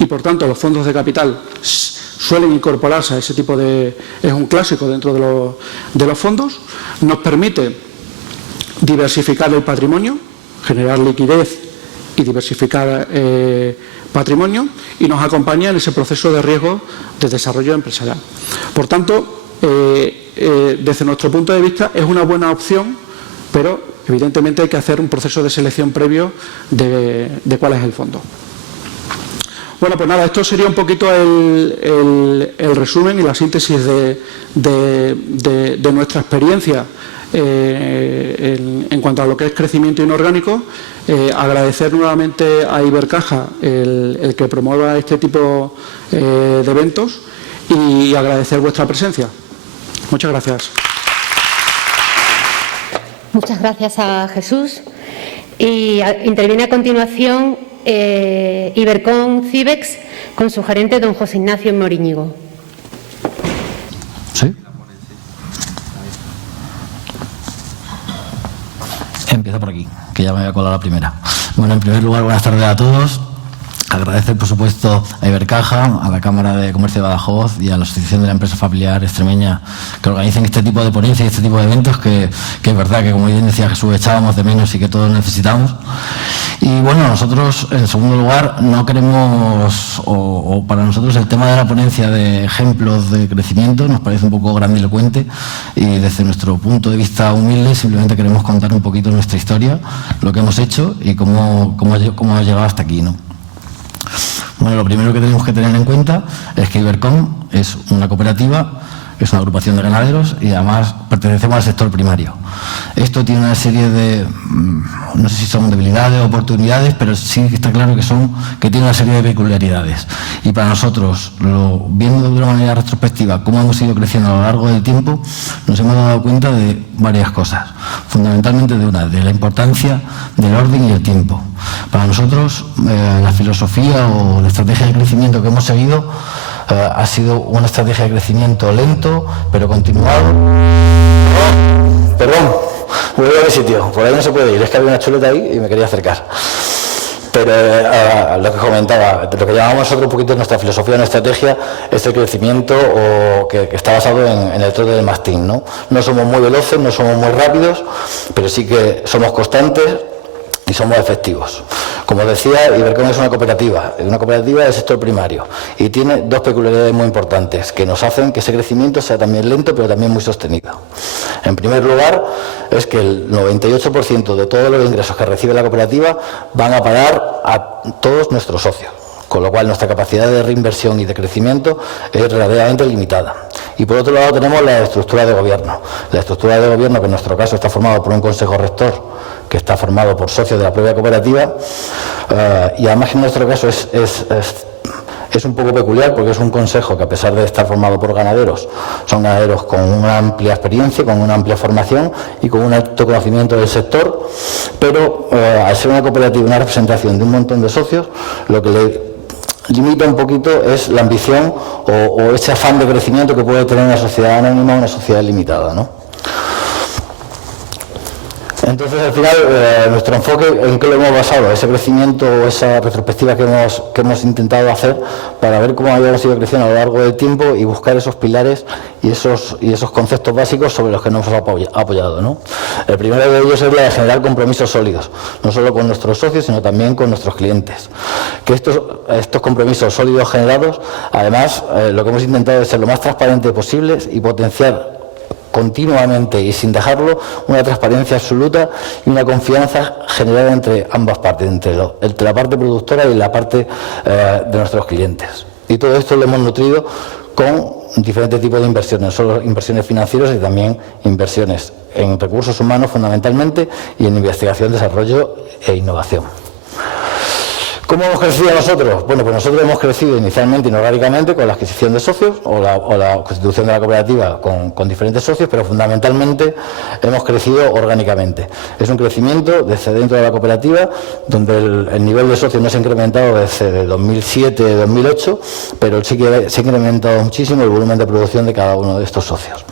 y por tanto los fondos de capital suelen incorporarse a ese tipo es un clásico dentro de los fondos. Nos permite diversificar el patrimonio, generar liquidez y diversificar patrimonio, y nos acompaña en ese proceso de riesgo de desarrollo empresarial. Por tanto, desde nuestro punto de vista es una buena opción, pero evidentemente hay que hacer un proceso de selección previo de cuál es el fondo. Bueno, pues nada, esto sería un poquito el resumen y la síntesis de nuestra experiencia en cuanto a lo que es crecimiento inorgánico. Agradecer nuevamente a Ibercaja el que promueva este tipo de eventos y agradecer vuestra presencia. Muchas gracias. Muchas gracias a Jesús. Y interviene a continuación Ibercon Cibex con su gerente, don José Ignacio Moriñigo. ¿Sí? Empieza por aquí, que ya me voy a colar la primera. Bueno, en primer lugar, buenas tardes a todos. Agradecer, por supuesto, a Ibercaja, a la Cámara de Comercio de Badajoz y a la Asociación de la Empresa Familiar Extremeña que organicen este tipo de ponencias y este tipo de eventos que es verdad que, como bien decía Jesús, echábamos de menos y que todos necesitamos. Y bueno, nosotros, en segundo lugar, no queremos, o para nosotros el tema de la ponencia de ejemplos de crecimiento nos parece un poco grandilocuente, y desde nuestro punto de vista humilde simplemente queremos contar un poquito nuestra historia, lo que hemos hecho y cómo hemos llegado hasta aquí, ¿no? Bueno, lo primero que tenemos que tener en cuenta es que Ibercom es una cooperativa, es una agrupación de ganaderos y además pertenecemos al sector primario. Esto tiene una serie de, no sé si son debilidades o oportunidades, pero sí que está claro que tiene una serie de peculiaridades. Y para nosotros, viendo de una manera retrospectiva cómo hemos ido creciendo a lo largo del tiempo, nos hemos dado cuenta de varias cosas. Fundamentalmente de la importancia del orden y el tiempo. Para nosotros, la filosofía o la estrategia de crecimiento que hemos seguido ha sido una estrategia de crecimiento lento, pero continuado. Perdón, voy a mi sitio, por ahí no se puede ir, es que había una chuleta ahí y me quería acercar. Pero lo que comentaba, lo que llamamos nosotros un poquito nuestra filosofía, nuestra estrategia, es el crecimiento que está basado en el trote del mastín, ¿no? No somos muy veloces, no somos muy rápidos, pero sí que somos constantes y somos efectivos. Como decía, Ibercom es una cooperativa del sector primario y tiene dos peculiaridades muy importantes que nos hacen que ese crecimiento sea también lento pero también muy sostenido. En primer lugar, es que el 98% de todos los ingresos que recibe la cooperativa van a parar a todos nuestros socios, con lo cual nuestra capacidad de reinversión y de crecimiento es relativamente limitada. Y por otro lado tenemos la estructura de gobierno. La estructura de gobierno, que en nuestro caso está formado por un consejo rector, que está formado por socios de la propia cooperativa, y además en nuestro caso es un poco peculiar porque es un consejo que, a pesar de estar formado por ganaderos, son ganaderos con una amplia experiencia, con una amplia formación y con un alto conocimiento del sector, pero al ser una cooperativa, una representación de un montón de socios, lo que le limita un poquito es la ambición o ese afán de crecimiento que puede tener una sociedad anónima o una sociedad limitada, ¿no? Entonces, al final, nuestro enfoque, ¿en qué lo hemos basado? Ese crecimiento o esa retrospectiva que hemos intentado hacer para ver cómo habíamos ido creciendo a lo largo del tiempo y buscar esos pilares y esos conceptos básicos sobre los que nos hemos apoyado, ¿no? El primero de ellos es la de generar compromisos sólidos, no solo con nuestros socios, sino también con nuestros clientes. Que estos compromisos sólidos generados, además, lo que hemos intentado es ser lo más transparente posible y potenciar continuamente y sin dejarlo una transparencia absoluta y una confianza generada entre ambas partes, entre la parte productora y la parte de nuestros clientes. Y todo esto lo hemos nutrido con diferentes tipos de inversiones, no solo inversiones financieras y también inversiones en recursos humanos fundamentalmente y en investigación, desarrollo e innovación. ¿Cómo hemos crecido nosotros? Bueno, pues nosotros hemos crecido inicialmente inorgánicamente con la adquisición de socios o la constitución de la cooperativa con diferentes socios, pero fundamentalmente hemos crecido orgánicamente. Es un crecimiento desde dentro de la cooperativa, donde el nivel de socios no se ha incrementado desde 2007-2008, pero sí que se ha incrementado muchísimo el volumen de producción de cada uno de estos socios.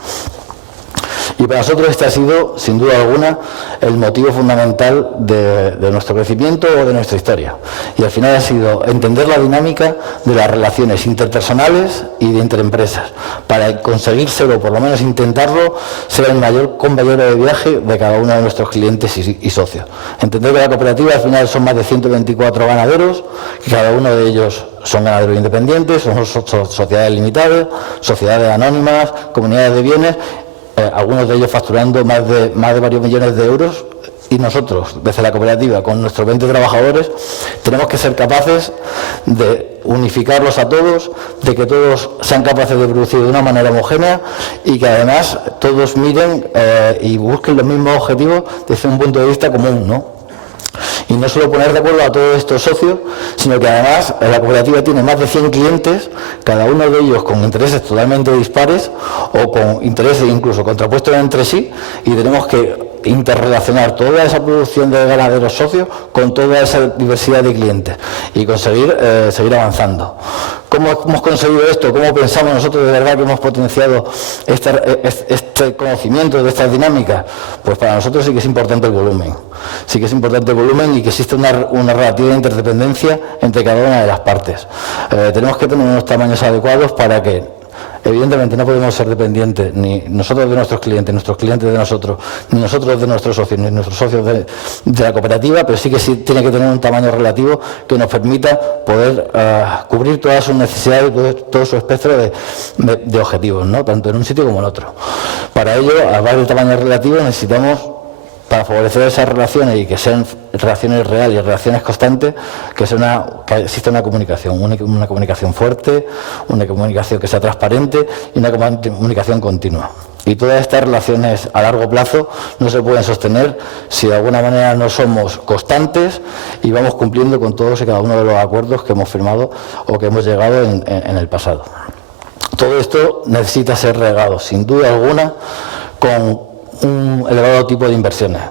Y para nosotros este ha sido, sin duda alguna, el motivo fundamental de nuestro crecimiento o de nuestra historia. Y al final ha sido entender la dinámica de las relaciones interpersonales y de interempresas, para conseguir ser, o por lo menos intentarlo, ser el mayor compañero de viaje de cada uno de nuestros clientes y socios. Entender que la cooperativa al final son más de 124 ganaderos, que cada uno de ellos son ganaderos independientes, son sociedades limitadas, sociedades anónimas, comunidades de bienes, algunos de ellos facturando más de varios millones de euros, y nosotros, desde la cooperativa, con nuestros 20 trabajadores, tenemos que ser capaces de unificarlos a todos, de que todos sean capaces de producir de una manera homogénea y que además todos miren y busquen los mismos objetivos desde un punto de vista común, ¿no? Y no solo poner de acuerdo a todos estos socios, sino que además la cooperativa tiene más de 100 clientes, cada uno de ellos con intereses totalmente dispares o con intereses incluso contrapuestos entre sí, y tenemos que interrelacionar toda esa producción de ganaderos socios con toda esa diversidad de clientes y conseguir seguir avanzando. ¿Cómo hemos conseguido esto? ¿Cómo pensamos nosotros de verdad que hemos potenciado este conocimiento de estas dinámicas? Pues para nosotros sí que es importante el volumen. Sí que es importante el volumen y que existe una relativa interdependencia entre cada una de las partes. Tenemos que tener unos tamaños adecuados para que Evidentemente no podemos ser dependientes ni nosotros de nuestros clientes de nosotros, ni nosotros de nuestros socios, ni nuestros socios de la cooperativa, pero sí que tiene que tener un tamaño relativo que nos permita poder cubrir todas sus necesidades y todo su espectro de objetivos, ¿no? Tanto en un sitio como en otro. Para ello, además del tamaño relativo, necesitamos, para favorecer esas relaciones y que sean relaciones reales y relaciones constantes, que exista una comunicación fuerte, una comunicación que sea transparente y una comunicación continua. Y todas estas relaciones a largo plazo no se pueden sostener si de alguna manera no somos constantes y vamos cumpliendo con todos y cada uno de los acuerdos que hemos firmado o que hemos llegado en el pasado. Todo esto necesita ser regado, sin duda alguna, con un elevado tipo de inversiones.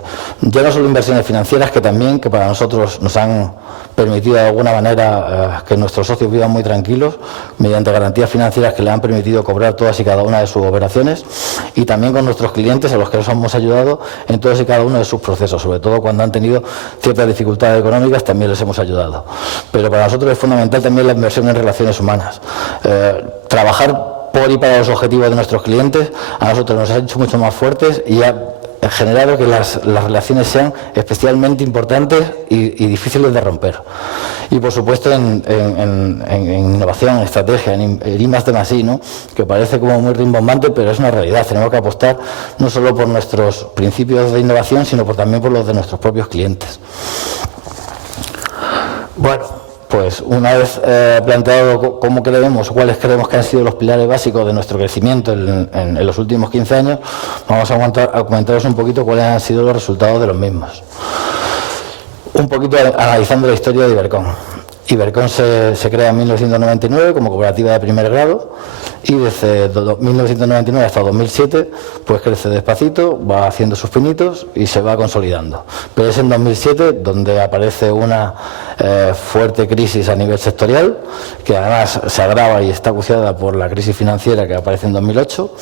Ya no solo inversiones financieras, que también, que para nosotros nos han permitido de alguna manera que nuestros socios vivan muy tranquilos, mediante garantías financieras que le han permitido cobrar todas y cada una de sus operaciones, y también con nuestros clientes, a los que nos hemos ayudado en todos y cada uno de sus procesos, sobre todo cuando han tenido ciertas dificultades económicas, también les hemos ayudado. Pero para nosotros es fundamental también la inversión en relaciones humanas. Trabajar por y para los objetivos de nuestros clientes a nosotros nos ha hecho mucho más fuertes y ha generado que las relaciones sean especialmente importantes y difíciles de romper. Y por supuesto en innovación, en estrategia, en I+D+I, ¿no? Que parece como muy rimbombante, pero es una realidad. Tenemos que apostar no solo por nuestros principios de innovación, sino también por los de nuestros propios clientes. Bueno, pues una vez planteado cómo creemos, cuáles creemos que han sido los pilares básicos de nuestro crecimiento en los últimos 15 años, vamos a comentaros un poquito cuáles han sido los resultados de los mismos. Un poquito analizando la historia de Ibercon. Ibercon se crea en 1999 como cooperativa de primer grado y desde 1999 hasta 2007 pues crece despacito, va haciendo sus pinitos y se va consolidando. Pero es en 2007 donde aparece una fuerte crisis a nivel sectorial, que además se agrava y está acuciada por la crisis financiera que aparece en 2008,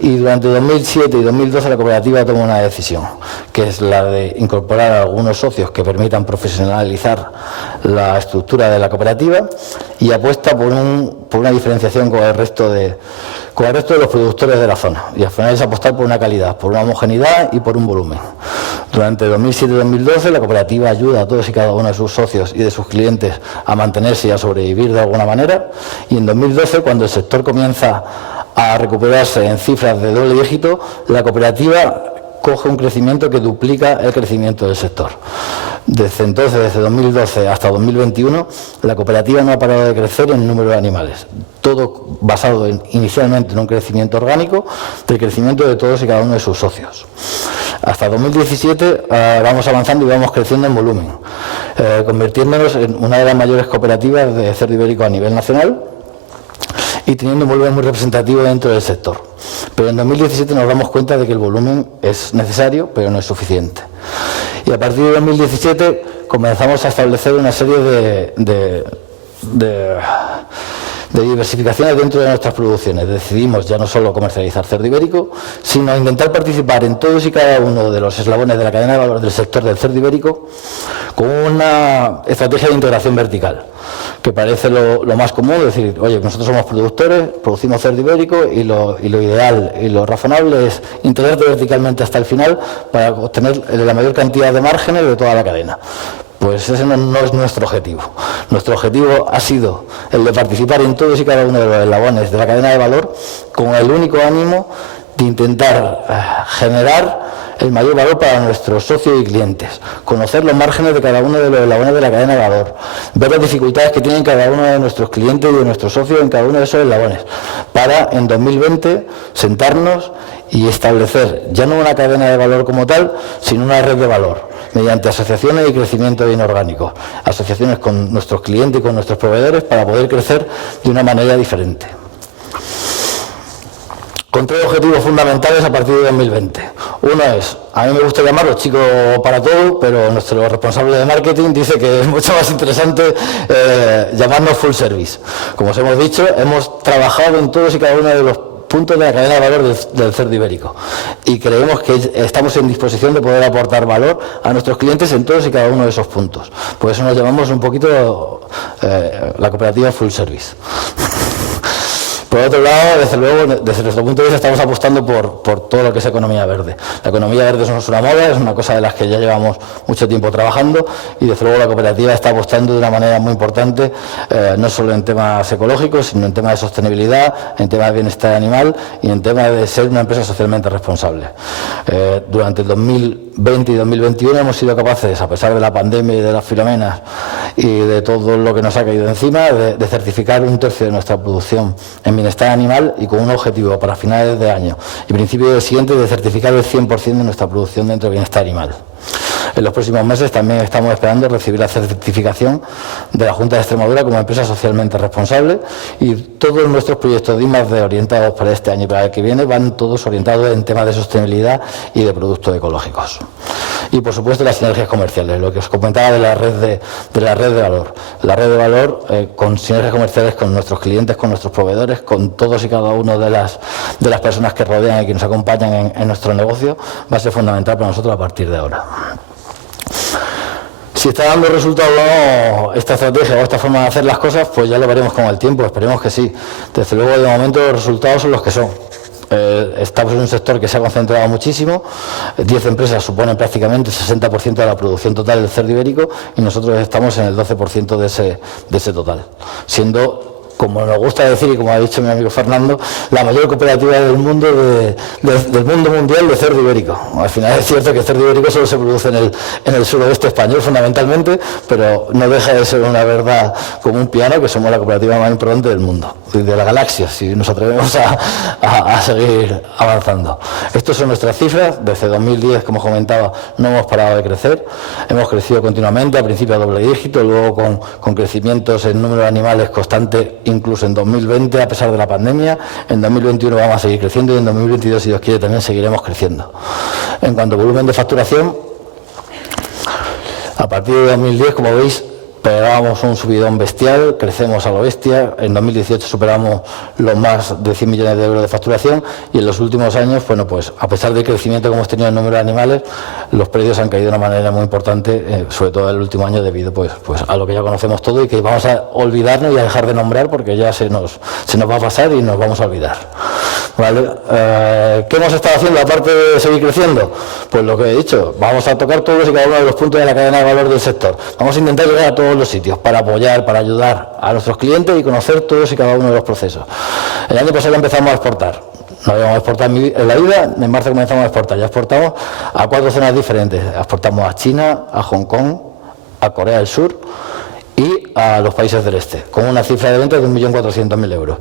y durante 2007 y 2012 la cooperativa toma una decisión, que es la de incorporar a algunos socios que permitan profesionalizar la estructura de la cooperativa y apuesta por una diferenciación con el resto de los productores de la zona, y al final es apostar por una calidad, por una homogeneidad y por un volumen. Durante 2007 y 2012 la cooperativa ayuda a todos y cada uno de sus socios y de sus clientes a mantenerse y a sobrevivir de alguna manera, y en 2012, cuando el sector comienza a recuperarse en cifras de doble dígito, la cooperativa coge un crecimiento que duplica el crecimiento del sector. Desde entonces, desde 2012 hasta 2021, la cooperativa no ha parado de crecer en número de animales. Todo basado inicialmente en un crecimiento orgánico, del crecimiento de todos y cada uno de sus socios. Hasta 2017 vamos avanzando y vamos creciendo en volumen, convirtiéndonos en una de las mayores cooperativas de cerdo ibérico a nivel nacional y teniendo un volumen muy representativo dentro del sector. Pero en 2017 nos damos cuenta de que el volumen es necesario, pero no es suficiente. Y a partir de 2017 comenzamos a establecer una serie de diversificaciones dentro de nuestras producciones. Decidimos ya no solo comercializar cerdo ibérico, sino intentar participar en todos y cada uno de los eslabones de la cadena de valor del sector del cerdo ibérico con una estrategia de integración vertical, que parece lo más común, es decir, oye, nosotros somos productores, producimos cerdo ibérico y lo ideal y lo razonable es integrarte verticalmente hasta el final para obtener la mayor cantidad de márgenes de toda la cadena. Pues ese no es nuestro objetivo. Nuestro objetivo ha sido el de participar en todos y cada uno de los eslabones de la cadena de valor con el único ánimo de intentar generar el mayor valor para nuestros socios y clientes, conocer los márgenes de cada uno de los eslabones de la cadena de valor, ver las dificultades que tienen cada uno de nuestros clientes y de nuestros socios en cada uno de esos eslabones, para en 2020 sentarnos y establecer ya no una cadena de valor como tal, sino una red de valor, mediante asociaciones y crecimiento inorgánico, asociaciones con nuestros clientes y con nuestros proveedores para poder crecer de una manera diferente. Con tres objetivos fundamentales a partir de 2020. Uno es, a mí me gusta llamarlo chico para todo, pero nuestro responsable de marketing dice que es mucho más interesante llamarnos full service. Como os hemos dicho, hemos trabajado en todos y cada uno de los puntos de la cadena de valor del cerdo ibérico y creemos que estamos en disposición de poder aportar valor a nuestros clientes en todos y cada uno de esos puntos. Por eso nos llamamos un poquito la cooperativa full service. Por otro lado, desde luego, desde nuestro punto de vista, estamos apostando por todo lo que es economía verde. La economía verde no es una moda, es una cosa de las que ya llevamos mucho tiempo trabajando, y desde luego la cooperativa está apostando de una manera muy importante, no solo en temas ecológicos, sino en temas de sostenibilidad, en temas de bienestar animal y en temas de ser una empresa socialmente responsable. Durante el 2020 y 2021 hemos sido capaces, a pesar de la pandemia y de las filomenas y de todo lo que nos ha caído encima, de certificar 1/3 de nuestra producción en bienestar animal, y con un objetivo para finales de año y principios del siguiente de certificar el 100% de nuestra producción dentro de bienestar animal. En los próximos meses también estamos esperando recibir la certificación de la Junta de Extremadura como empresa socialmente responsable, y todos nuestros proyectos de I+D orientados para este año y para el que viene van todos orientados en temas de sostenibilidad y de productos ecológicos. Y por supuesto las sinergias comerciales, lo que os comentaba de la red de valor. La red de valor con sinergias comerciales con nuestros clientes, con nuestros proveedores, con todos y cada uno de las personas que rodean y que nos acompañan en nuestro negocio, va a ser fundamental para nosotros a partir de ahora. Si está dando resultado o no esta estrategia o esta forma de hacer las cosas, pues ya lo veremos con el tiempo, esperemos que sí. Desde luego, de momento, los resultados son los que son. Estamos en un sector que se ha concentrado muchísimo, 10 empresas suponen prácticamente el 60% de la producción total del cerdo ibérico, y nosotros estamos en el 12% de ese total, siendo, como nos gusta decir y como ha dicho mi amigo Fernando, la mayor cooperativa del mundo del mundo mundial de cerdo ibérico. Al final es cierto que el cerdo ibérico solo se produce en el suroeste español fundamentalmente, pero no deja de ser una verdad como un piano que somos la cooperativa más importante del mundo, de la galaxia, si nos atrevemos a seguir avanzando. Estas son nuestras cifras. Desde 2010, como comentaba, no hemos parado de crecer, hemos crecido continuamente, al principio a doble dígito, luego con crecimientos en número de animales constante, incluso en 2020, a pesar de la pandemia. En 2021 vamos a seguir creciendo, y en 2022, si Dios quiere, también seguiremos creciendo. En cuanto a volumen de facturación, a partir de 2010, como veis, pegábamos un subidón bestial, crecemos a lo bestia. En 2018 superamos los más de 100 millones de euros de facturación, y en los últimos años, bueno, pues a pesar del crecimiento que hemos tenido en número de animales, los precios han caído de una manera muy importante, sobre todo el último año, debido pues a lo que ya conocemos todo y que vamos a olvidarnos y a dejar de nombrar, porque ya se nos va a pasar y nos vamos a olvidar. ¿Vale? ¿Qué hemos estado haciendo aparte de seguir creciendo? Pues lo que he dicho, vamos a tocar todos y cada uno de los puntos de la cadena de valor del sector. Vamos a intentar llegar a todos los sitios para apoyar, para ayudar a nuestros clientes y conocer todos y cada uno de los procesos. El año pasado empezamos a exportar. No habíamos exportado en la vida, en marzo comenzamos a exportar. Ya exportamos a 4 zonas diferentes. Exportamos a China, a Hong Kong, a Corea del Sur y a los países del este, con una cifra de ventas de 1.400.000 euros.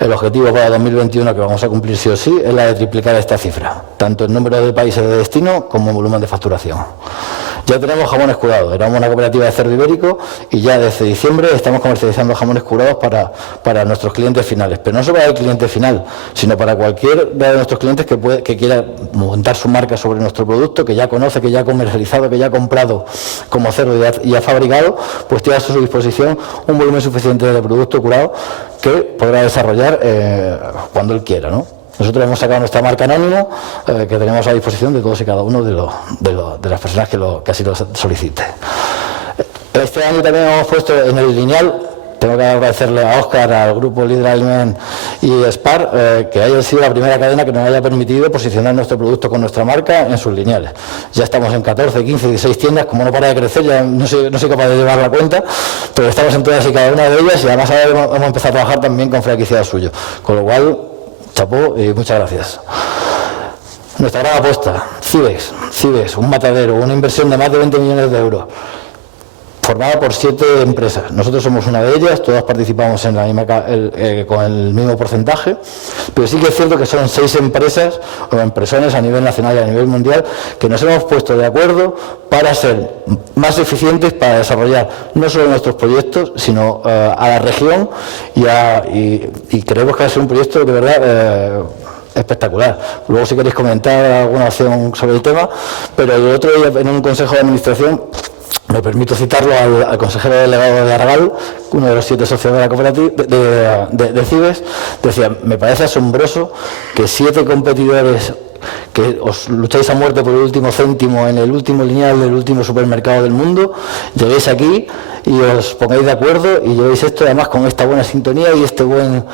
El objetivo para 2021, que vamos a cumplir sí o sí, es la de triplicar esta cifra, tanto en número de países de destino como en volumen de facturación. Ya tenemos jamones curados, éramos una cooperativa de cerdo ibérico, y ya desde diciembre estamos comercializando jamones curados para nuestros clientes finales, pero no solo para el cliente final, sino para cualquier de nuestros clientes que quiera montar su marca sobre nuestro producto, que ya conoce, que ya ha comercializado, que ya ha comprado como cerdo y ha fabricado, pues tiene a su disposición un volumen suficiente de producto curado que podrá desarrollar cuando él quiera, ¿no? Nosotros hemos sacado nuestra marca Anónimo, que tenemos a disposición de todos y cada uno de las personas que así lo solicite. Este año también hemos puesto en el lineal, tengo que agradecerle a Óscar, al grupo Líder Aliment y Spar, que haya sido la primera cadena que nos haya permitido posicionar nuestro producto con nuestra marca en sus lineales. Ya estamos en 14, 15, 16 tiendas, como no para de crecer, ya no soy capaz de llevar la cuenta, pero estamos en todas y cada una de ellas, y además ahora hemos empezado a trabajar también con franquiciados suyos, con lo cual, chapó y muchas gracias. Nuestra gran apuesta, Cibex, un matadero, una inversión de más de 20 millones de euros, formada por 7 empresas. Nosotros somos una de ellas, todas participamos en la misma, con el mismo porcentaje, pero sí que es cierto que son 6 empresas o empresones a nivel nacional y a nivel mundial que nos hemos puesto de acuerdo para ser más eficientes, para desarrollar no solo nuestros proyectos, sino a la región, y creemos que va a ser un proyecto de verdad espectacular. Luego, si queréis comentar alguna acción sobre el tema, pero el otro día en un consejo de administración Me permito citarlo al consejero delegado de Argal, uno de los 7 socios de la cooperativa de Cibes, decía: me parece asombroso que 7 competidores que os lucháis a muerte por el último céntimo en el último lineal del último supermercado del mundo, lleguéis aquí y os pongáis de acuerdo y llevéis esto además con esta buena sintonía y este buen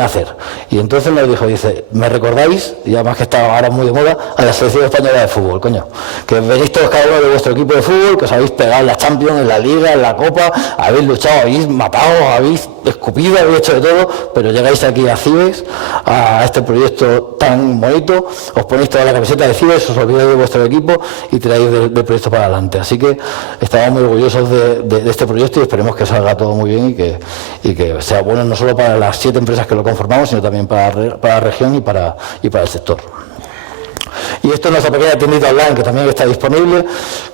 hacer. Y entonces nos dijo, dice, me recordáis, y además que está ahora muy de moda, a la selección española de fútbol, coño, que venís todos cada uno de vuestro equipo de fútbol, que os habéis pegado en la Champions, en la Liga, en la Copa, habéis luchado, habéis matado, habéis escupido, habéis hecho de todo, pero llegáis aquí a Cibes, a este proyecto tan bonito, os ponéis toda la camiseta de Cibes, os olvidáis de vuestro equipo y tiráis del proyecto para adelante. Así que estamos muy orgullosos de este proyecto y esperemos que salga todo muy bien y que sea bueno no solo para las 7 empresas que lo conformamos, sino también para la región y para el sector. Y esto es nuestra pequeña tiendita online, que también está disponible,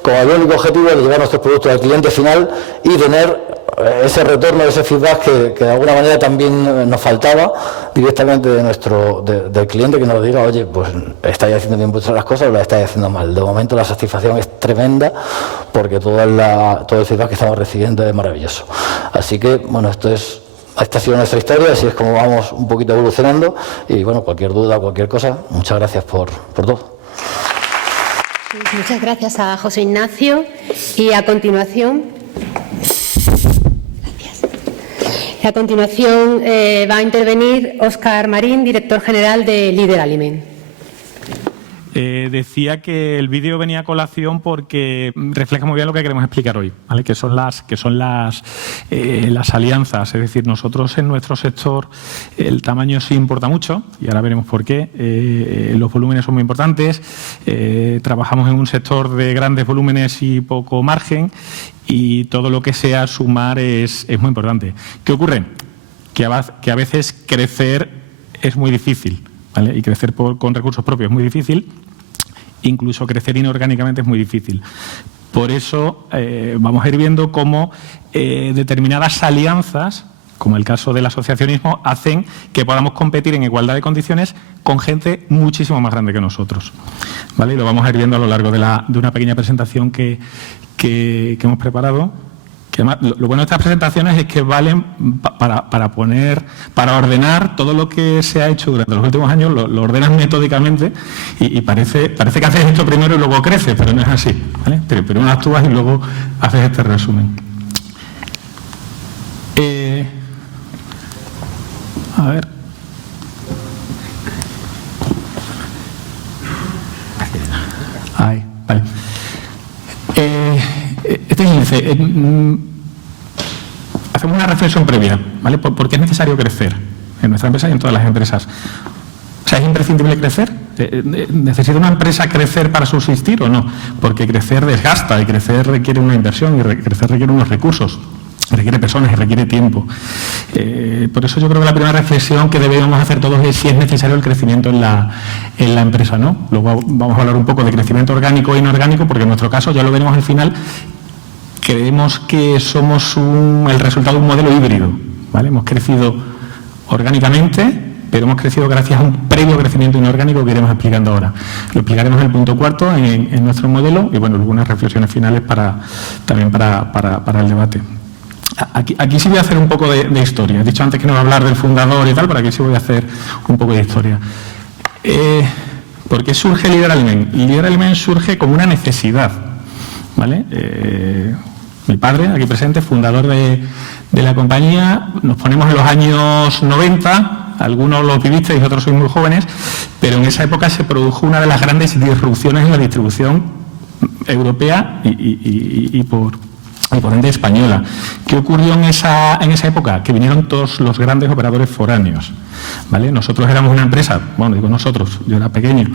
con el único objetivo de llevar nuestros productos al cliente final y tener ese retorno, ese feedback que de alguna manera también nos faltaba directamente del cliente, que nos diga, oye, pues estáis haciendo bien vuestras las cosas o las estáis haciendo mal. De momento la satisfacción es tremenda porque todo el feedback que estamos recibiendo es maravilloso. Así que, bueno, esta ha sido nuestra historia, así es como vamos un poquito evolucionando y, bueno, cualquier duda, cualquier cosa, muchas gracias por todo. Muchas gracias a José Ignacio y a continuación va a intervenir Óscar Marín, director general de Líder Aliment. Decía que el vídeo venía a colación porque refleja muy bien lo que queremos explicar hoy, ¿vale? que son las alianzas. Es decir, nosotros en nuestro sector el tamaño sí importa mucho y ahora veremos por qué. Los volúmenes son muy importantes. Trabajamos en un sector de grandes volúmenes y poco margen y todo lo que sea sumar es muy importante. ¿Qué ocurre? Que a veces crecer es muy difícil, ¿vale? Y crecer con recursos propios es muy difícil. Incluso crecer inorgánicamente es muy difícil. Por eso vamos a ir viendo cómo determinadas alianzas, como el caso del asociacionismo, hacen que podamos competir en igualdad de condiciones con gente muchísimo más grande que nosotros, ¿vale? Y lo vamos a ir viendo a lo largo de una pequeña presentación que hemos preparado. Que además, lo bueno de estas presentaciones es que valen para ordenar todo lo que se ha hecho durante los últimos años, lo ordenas metódicamente y parece que haces esto primero y luego creces, pero no es así, ¿vale? Pero uno actúas y luego haces este resumen. A ver. Ahí, vale. Este índice, hacemos una reflexión previa, ¿vale? ¿Por qué es necesario crecer en nuestra empresa y en todas las empresas? O sea, ¿es imprescindible crecer? ¿Necesita una empresa crecer para subsistir o no? Porque crecer desgasta y crecer requiere una inversión y crecer requiere unos recursos. Requiere personas y requiere tiempo. Por eso yo creo que la primera reflexión que debemos hacer todos es si es necesario el crecimiento en la empresa, ¿no? Luego vamos a hablar un poco de crecimiento orgánico e inorgánico, porque en nuestro caso, ya lo veremos al final, creemos que somos el resultado de un modelo híbrido, ¿vale? Hemos crecido orgánicamente, pero hemos crecido gracias a un previo crecimiento inorgánico que iremos explicando ahora. Lo explicaremos en el punto 4 en nuestro modelo y, bueno, algunas reflexiones finales también para el debate. Aquí sí voy a hacer un poco de historia. He dicho antes que no voy a hablar del fundador y tal, pero aquí sí voy a hacer un poco de historia. ¿Por qué surge Líder Aliment? Líder Aliment surge como una necesidad, ¿vale? Mi padre, aquí presente, fundador de la compañía, nos ponemos en los años 90, algunos los vivisteis y otros sois muy jóvenes, pero en esa época se produjo una de las grandes disrupciones en la distribución europea y por ende española. ¿Qué ocurrió en esa época? Que vinieron todos los grandes operadores foráneos, ¿vale? Nosotros éramos una empresa, bueno, digo nosotros, yo era pequeño,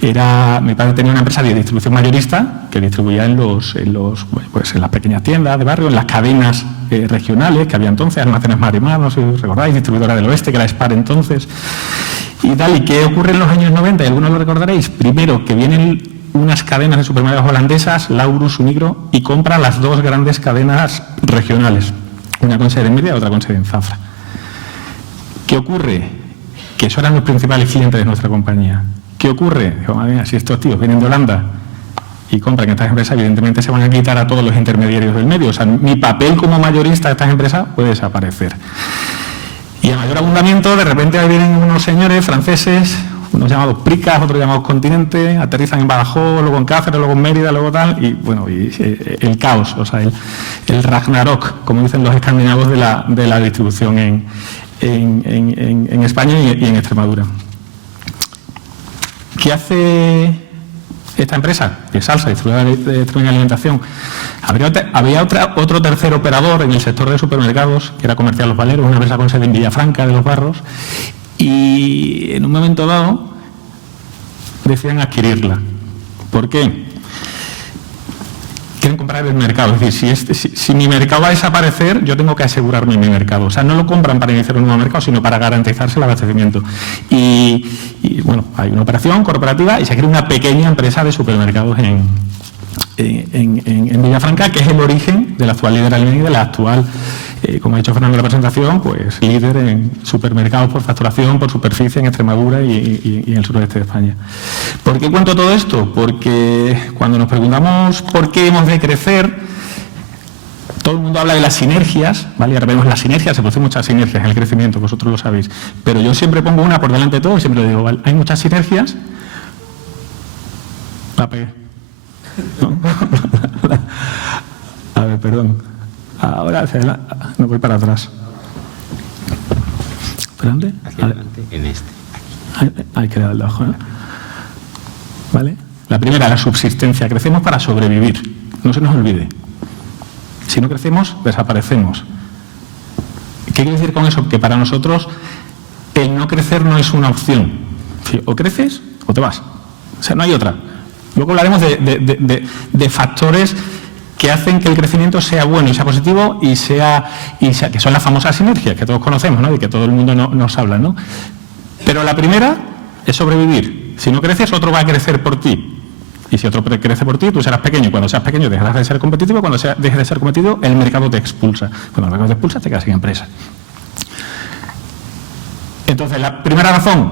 mi padre tenía una empresa de distribución mayorista que distribuía en las pequeñas tiendas de barrio, en las cadenas regionales que había entonces, Almacenes Marimar, no sé si os recordáis, Distribuidora del Oeste, que era Spar entonces, y tal. ¿Y qué ocurre en los años 90? Y algunos lo recordaréis. Primero, que vienen unas cadenas de supermercados holandesas, Laurus, Unigro, y compra las dos grandes cadenas regionales, una con sede en Mérida y otra con sede en Zafra. ¿Qué ocurre? Que esos eran los principales clientes de nuestra compañía. ¿Qué ocurre? Digo, madre mía, si estos tíos vienen de Holanda y compran estas empresas, evidentemente se van a quitar a todos los intermediarios del medio. O sea, mi papel como mayorista de estas empresas puede desaparecer. Y a mayor abundamiento, de repente ahí vienen unos señores franceses, unos llamados Pricas, otros llamados Continente, aterrizan en Badajoz, luego en Cáceres, luego en Mérida, luego tal, y bueno, y el caos, o sea, el Ragnarok, como dicen los escandinavos de la distribución en España y en Extremadura. ¿Qué hace esta empresa? Que Salsa, distribuidora de Extremeña Alimentación. Había otro tercer operador en el sector de supermercados, que era Comercial Los Valeros, una empresa con sede en Villafranca de los Barros, y en un momento dado decían adquirirla. ¿Por qué? Quieren comprar el mercado. Es decir, si mi mercado va a desaparecer, yo tengo que asegurarme mi mercado. O sea, no lo compran para iniciar un nuevo mercado, sino para garantizarse el abastecimiento. Y bueno, hay una operación corporativa y se crea una pequeña empresa de supermercados en Villafranca, que es el origen de la actual líder alimentaria y de la actual, como ha dicho Fernando en la presentación, pues líder en supermercados por facturación, por superficie en Extremadura y en el suroeste de España. ¿Por qué cuento todo esto? Porque cuando nos preguntamos por qué hemos de crecer, todo el mundo habla de las sinergias, ¿vale? Ahora vemos las sinergias, se producen muchas sinergias en el crecimiento, vosotros lo sabéis, pero yo siempre pongo una por delante de todo y siempre lo digo, ¿vale? Hay muchas sinergias. La pegué. ¿No? A ver, perdón. Ahora no voy para atrás. ¿Para dónde? Hacia adelante, en este. Hay que darle ojo, ¿no? ¿Vale? La primera, la subsistencia. Crecemos para sobrevivir. No se nos olvide. Si no crecemos, desaparecemos. ¿Qué quiere decir con eso? Que para nosotros el no crecer no es una opción. O creces o te vas. O sea, no hay otra. Luego hablaremos de factores que hacen que el crecimiento sea bueno y sea positivo y que son las famosas sinergias que todos conocemos, ¿no? Y que todo el mundo nos habla, ¿no? Pero la primera es sobrevivir. Si no creces, otro va a crecer por ti. Y si otro crece por ti, tú serás pequeño. Cuando seas pequeño dejarás de ser competitivo. Cuando dejes de ser competitivo, el mercado te expulsa. Cuando el mercado te expulsa, te quedas sin empresa. Entonces, la primera razón,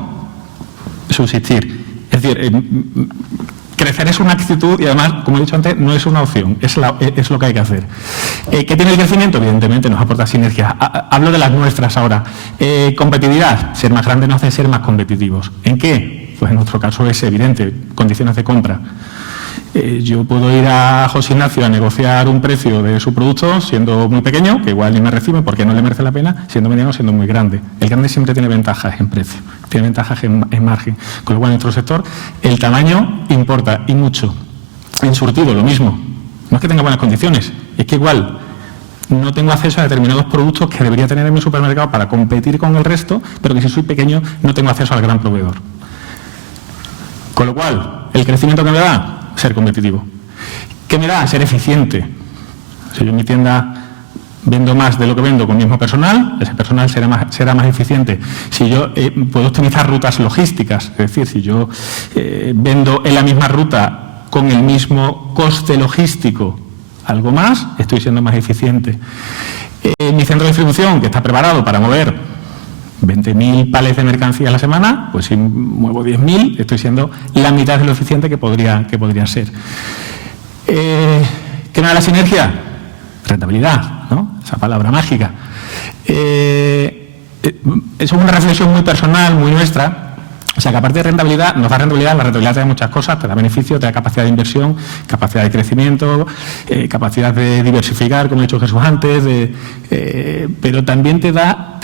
subsistir. Es decir, crecer es una actitud y además, como he dicho antes, no es una opción, es lo que hay que hacer. ¿Qué tiene el crecimiento? Evidentemente nos aporta sinergias. Hablo de las nuestras ahora. Competitividad, ser más grande nos hace ser más competitivos. ¿En qué? Pues en nuestro caso es evidente, condiciones de compra. Yo puedo ir a José Ignacio a negociar un precio de su producto siendo muy pequeño, que igual ni me recibe porque no le merece la pena, siendo mediano, siendo muy grande. El grande siempre tiene ventajas en precio, tiene ventajas en margen. Con lo cual, en nuestro sector, el tamaño importa y mucho. En surtido, lo mismo. No es que tenga buenas condiciones, es que igual no tengo acceso a determinados productos que debería tener en mi supermercado para competir con el resto, pero que si soy pequeño no tengo acceso al gran proveedor. Con lo cual, el crecimiento que me da, ser competitivo. ¿Qué me da? Ser eficiente. Si yo en mi tienda vendo más de lo que vendo con el mismo personal, ese personal será más eficiente. Si yo puedo optimizar rutas logísticas, es decir, si yo vendo en la misma ruta con el mismo coste logístico algo más, estoy siendo más eficiente. Mi centro de distribución, que está preparado para mover 20.000 palets de mercancía a la semana, pues si muevo 10.000, estoy siendo la mitad de lo eficiente que podría ser. ¿Qué me da la sinergia? Rentabilidad, ¿no? Esa palabra mágica. Es una reflexión muy personal, muy nuestra. O sea, que aparte de rentabilidad, nos da rentabilidad, la rentabilidad te da muchas cosas, te da beneficio, te da capacidad de inversión, capacidad de crecimiento, capacidad de diversificar, como ha dicho Jesús antes, pero también te da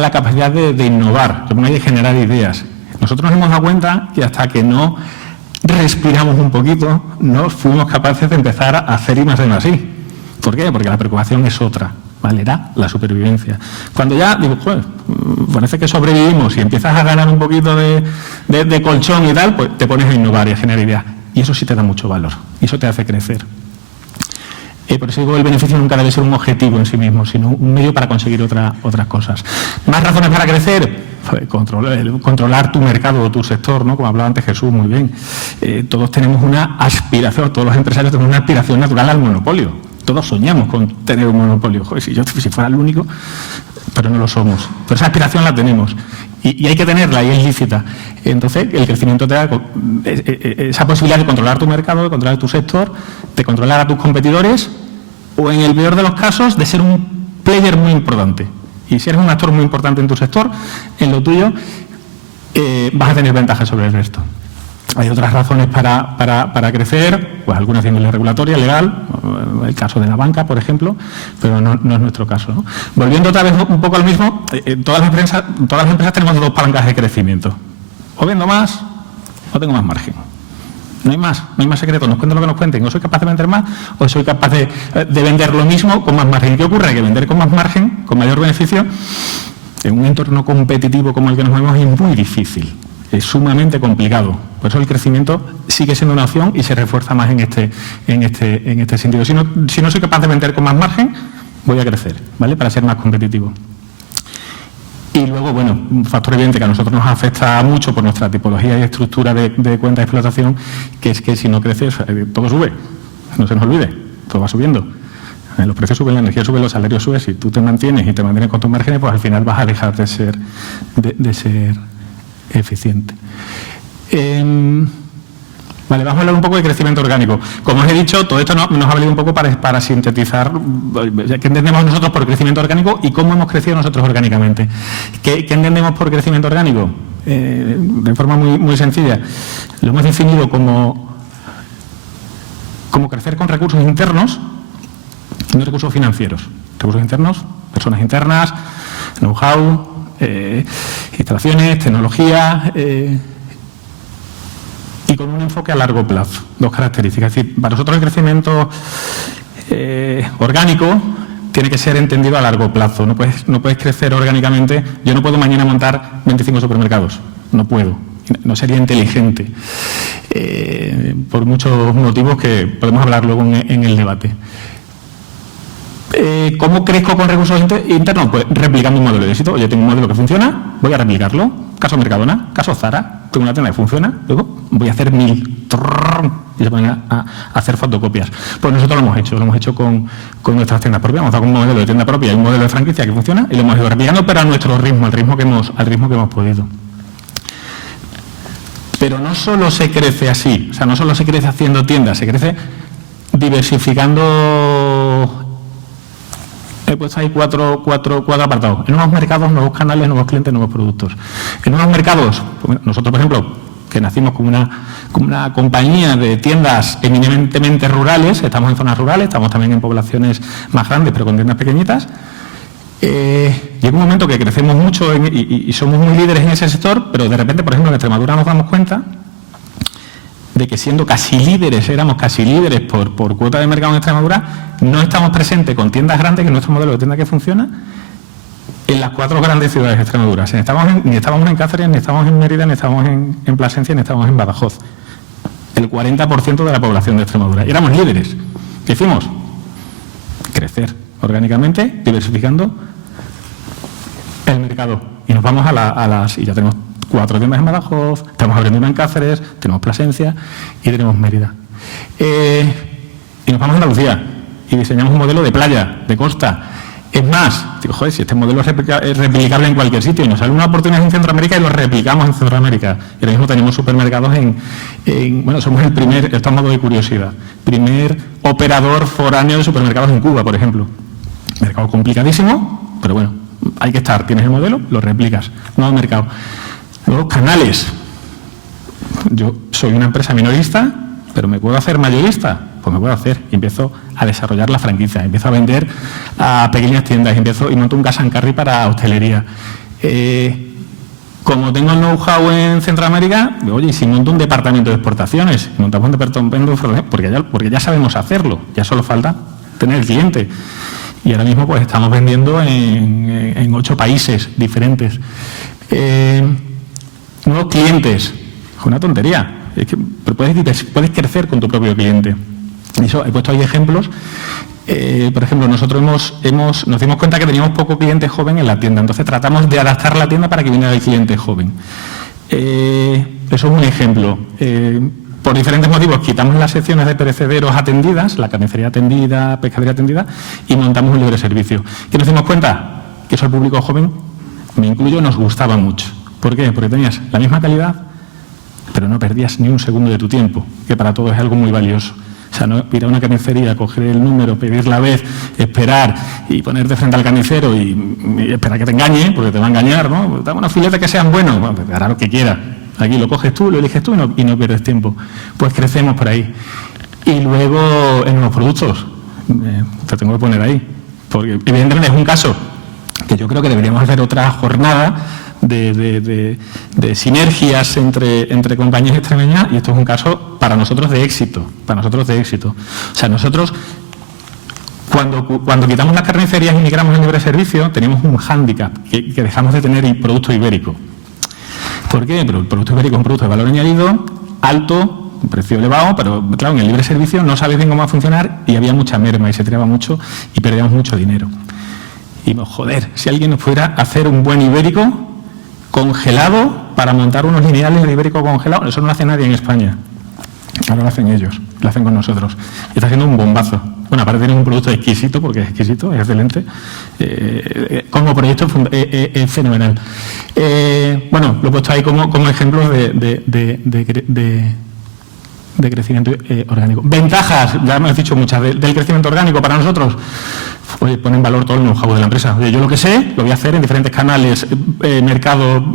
la capacidad de innovar, de generar ideas. Nosotros nos hemos dado cuenta que hasta que no respiramos un poquito, no fuimos capaces de empezar a hacer I más D más I. ¿Por qué? Porque la preocupación es otra. ¿Vale? Era la supervivencia. Cuando ya digo, pues, parece que sobrevivimos y empiezas a ganar un poquito de colchón y tal, pues te pones a innovar y a generar ideas. Y eso sí te da mucho valor. Y eso te hace crecer. Por eso digo, el beneficio nunca debe ser un objetivo en sí mismo, sino un medio para conseguir otras cosas. ¿Más razones para crecer? Pues controlar tu mercado o tu sector, ¿no? Como hablaba antes Jesús, muy bien. Todos tenemos una aspiración, todos los empresarios tenemos una aspiración natural al monopolio. Todos soñamos con tener un monopolio. Joder, si fuera el único, pero no lo somos. Pero esa aspiración la tenemos. Y hay que tenerla, y es lícita. Entonces, el crecimiento te da esa posibilidad de controlar tu mercado, de controlar tu sector, de controlar a tus competidores, o en el peor de los casos, de ser un player muy importante. Y si eres un actor muy importante en tu sector, en lo tuyo, vas a tener ventajas sobre el resto. Hay otras razones para crecer, pues algunas de índole regulatoria, legal, el caso de la banca, por ejemplo, pero no es nuestro caso, ¿no? Volviendo otra vez un poco al mismo, todas las empresas tenemos dos palancas de crecimiento. O vendo más, o tengo más margen. No hay más secreto, nos cuenten lo que nos cuenten. O soy capaz de vender más, o soy capaz de vender lo mismo con más margen. ¿Y qué ocurre? Que vender con más margen, con mayor beneficio, en un entorno competitivo como el que nos movemos es muy difícil. Es sumamente complicado. Por eso el crecimiento sigue siendo una opción y se refuerza más en este sentido. Si no soy capaz de vender con más margen, voy a crecer, ¿vale? Para ser más competitivo. Y luego, bueno, un factor evidente que a nosotros nos afecta mucho por nuestra tipología y estructura de cuenta de explotación, que es que si no creces, todo sube. No se nos olvide, todo va subiendo. Los precios suben, la energía sube, los salarios suben. Si tú te mantienes y te mantienes con tus márgenes, pues al final vas a dejar de ser eficiente. Vale, vamos a hablar un poco de crecimiento orgánico. Como os he dicho, todo esto nos ha valido un poco para sintetizar qué entendemos nosotros por crecimiento orgánico y cómo hemos crecido nosotros orgánicamente. ¿Qué entendemos por crecimiento orgánico? De forma muy sencilla. Lo hemos definido como crecer con recursos internos, no recursos financieros. Recursos internos, personas internas, know-how, instalaciones, tecnología, y con un enfoque a largo plazo. Dos características. Es decir, para nosotros el crecimiento orgánico tiene que ser entendido a largo plazo. No puedes crecer orgánicamente. Yo no puedo mañana montar 25 supermercados. No puedo. No sería inteligente. Por muchos motivos que podemos hablar luego en el debate. ¿Cómo crezco con recursos internos? Pues replicando un modelo de éxito. Yo tengo un modelo que funciona, voy a replicarlo. Caso Mercadona, caso Zara, tengo una tienda que funciona, luego voy a hacer 1000. Y se ponen a hacer fotocopias. Pues nosotros lo hemos hecho con nuestras tiendas propias. Hemos dado un modelo de tienda propia y un modelo de franquicia que funciona y lo hemos ido replicando, pero a nuestro ritmo, al ritmo que hemos podido. Pero no solo se crece así, o sea, no solo se crece haciendo tiendas, se crece diversificando. He puesto ahí cuatro apartados. En nuevos mercados, nuevos canales, nuevos clientes, nuevos productos. En nuevos mercados, pues nosotros, por ejemplo, que nacimos como una compañía de tiendas eminentemente rurales, estamos en zonas rurales, estamos también en poblaciones más grandes, pero con tiendas pequeñitas. Llega un momento que crecemos mucho y somos muy líderes en ese sector, pero de repente, por ejemplo, en Extremadura nos damos cuenta de que siendo éramos casi líderes por cuota de mercado en Extremadura, no estamos presentes con tiendas grandes, que es nuestro modelo de tienda que funciona, en las 4 grandes ciudades de Extremadura. Ni estábamos en Cáceres, ni estábamos en Mérida, ni estábamos en Plasencia, ni estábamos en Badajoz. El 40% de la población de Extremadura. Y éramos líderes. ¿Qué hicimos? Crecer orgánicamente, diversificando el mercado. Y nos vamos y ya tenemos 4 tiendas en Badajoz, estamos abriendo una en Cáceres, tenemos Plasencia y tenemos Mérida. Y nos vamos a Andalucía y diseñamos un modelo de playa, de costa. Es más, digo, joder, si este modelo es replicable en cualquier sitio y nos sale una oportunidad en Centroamérica y lo replicamos en Centroamérica. Y ahora mismo tenemos supermercados bueno, somos esto a modo de curiosidad, primer operador foráneo de supermercados en Cuba, por ejemplo. Mercado complicadísimo, pero bueno, hay que estar, tienes el modelo, lo replicas. Nuevo mercado. Luego, canales. Yo soy una empresa minorista, pero ¿me puedo hacer mayorista? Pues me puedo hacer. Y empiezo a desarrollar la franquicia, empiezo a vender a pequeñas tiendas, y monto un cash and carry para hostelería. Como tengo el know-how en Centroamérica, oye, y si monto un departamento de exportaciones, montamos un departamento porque ya sabemos hacerlo, ya solo falta tener el cliente. Y ahora mismo pues estamos vendiendo en 8 países diferentes. Nuevos clientes, es una tontería, es que puedes crecer con tu propio cliente. Y eso, he puesto ahí ejemplos. Por ejemplo, nosotros nos dimos cuenta que teníamos poco cliente joven en la tienda, entonces tratamos de adaptar la tienda para que viniera el cliente joven. Eso es un ejemplo. Por diferentes motivos quitamos las secciones de perecederos atendidas, la carnicería atendida, pescadería atendida, y montamos un libre servicio. ¿Qué nos dimos cuenta? Que eso al público joven, me incluyo, nos gustaba mucho. ¿Por qué? Porque tenías la misma calidad, pero no perdías ni un segundo de tu tiempo, que para todos es algo muy valioso. O sea, no ir a una carnicería, coger el número, pedir la vez, esperar y ponerte frente al carnicero y esperar que te engañe, porque te va a engañar, ¿no? Dame unos filetes que sean buenos, bueno, te hará lo que quiera. Aquí lo coges tú, lo eliges tú y no pierdes tiempo. Pues crecemos por ahí. Y luego en los productos, te tengo que poner ahí, porque evidentemente es un caso que yo creo que deberíamos hacer otra jornada de sinergias entre compañías extremeñas, y esto es un caso para nosotros de éxito, O sea, nosotros cuando quitamos las carnicerías y migramos al libre servicio, teníamos un hándicap, que dejamos de tener el producto ibérico. ¿Por qué? Pero el producto ibérico es un producto de valor añadido, alto, un precio elevado, pero claro, en el libre servicio no sabes bien cómo va a funcionar y había mucha merma y se tiraba mucho y perdíamos mucho dinero. Y joder, si alguien nos pudiera hacer un buen ibérico congelado para montar unos lineales de ibérico congelado, eso no lo hace nadie en España. Ahora lo hacen ellos, lo hacen con nosotros. Y está haciendo un bombazo. Bueno, aparte tiene un producto exquisito, porque es exquisito, es excelente. Como proyecto es fenomenal. Bueno, lo he puesto ahí como ejemplo de crecimiento orgánico. Ventajas, ya hemos dicho muchas, del crecimiento orgánico para nosotros. Oye, pone en valor todo el know-how de la empresa. Oye, yo lo que sé, lo voy a hacer en diferentes canales, mercado,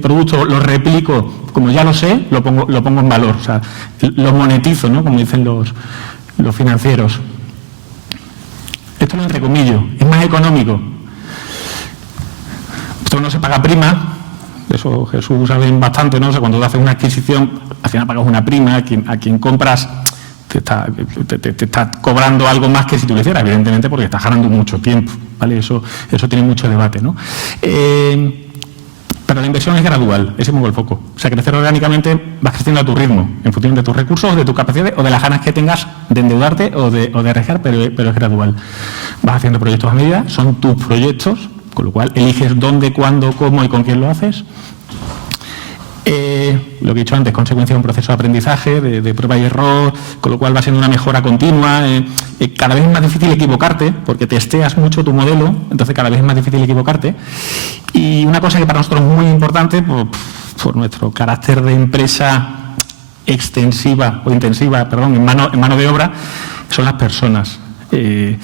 producto, lo replico. Como ya lo sé, lo pongo en valor. O sea, lo monetizo, ¿no? Como dicen los financieros. Esto lo entrecomillo, es más económico. Esto no se paga prima. De eso Jesús sabe bastante, ¿no? O sea, cuando tú haces una adquisición, al final pagas una prima, a quien compras te está cobrando algo más que si tú lo hicieras, evidentemente, porque estás ganando mucho tiempo, ¿vale? Eso tiene mucho debate, ¿no? Pero la inversión es gradual, ese es el foco. O sea, crecer orgánicamente vas creciendo a tu ritmo, en función de tus recursos, de tus capacidades o de las ganas que tengas de endeudarte o de arriesgar, pero es gradual. Vas haciendo proyectos a medida, son tus proyectos, con lo cual eliges dónde, cuándo, cómo y con quién lo haces. Lo que he dicho antes, consecuencia de un proceso de aprendizaje, de prueba y error, con lo cual va siendo una mejora continua. Cada vez es más difícil equivocarte, porque testeas mucho tu modelo, entonces cada vez es más difícil equivocarte. Y una cosa que para nosotros es muy importante, por nuestro carácter de empresa extensiva o intensiva, perdón, en mano de obra, son las personas. Lo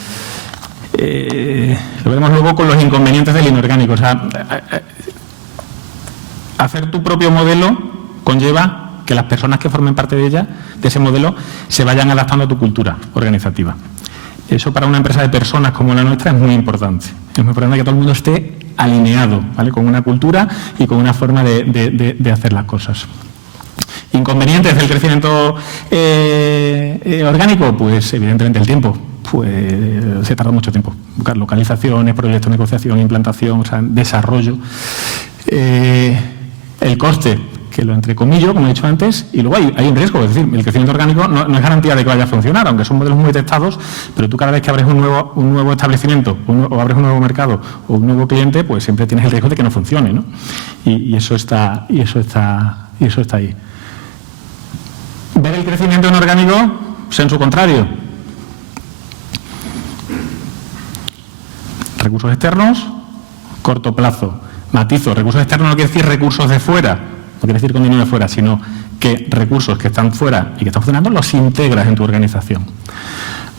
veremos luego con los inconvenientes del inorgánico. O sea, hacer tu propio modelo conlleva que las personas que formen parte de ese modelo, se vayan adaptando a tu cultura organizativa. Eso para una empresa de personas como la nuestra es muy importante. Es muy importante que todo el mundo esté alineado, ¿vale? Con una cultura y con una forma de hacer las cosas. ¿Inconvenientes del crecimiento orgánico? Pues evidentemente el tiempo. Pues se tarda mucho tiempo. Buscar localizaciones, proyectos de negociación, implantación, o sea, desarrollo. El coste, que lo entrecomillo, como he dicho antes, y luego hay un riesgo, es decir, el crecimiento orgánico no es garantía de que vaya a funcionar, aunque son modelos muy testados, pero tú cada vez que abres un nuevo establecimiento o abres un nuevo mercado o un nuevo cliente, pues siempre tienes el riesgo de que no funcione, ¿no? Y eso está ahí. Ver el crecimiento inorgánico, pues en su contrario. Recursos externos, corto plazo. Matizo, recursos externos no quiere decir recursos de fuera, no quiere decir con dinero de fuera, sino que recursos que están fuera y que están funcionando los integras en tu organización.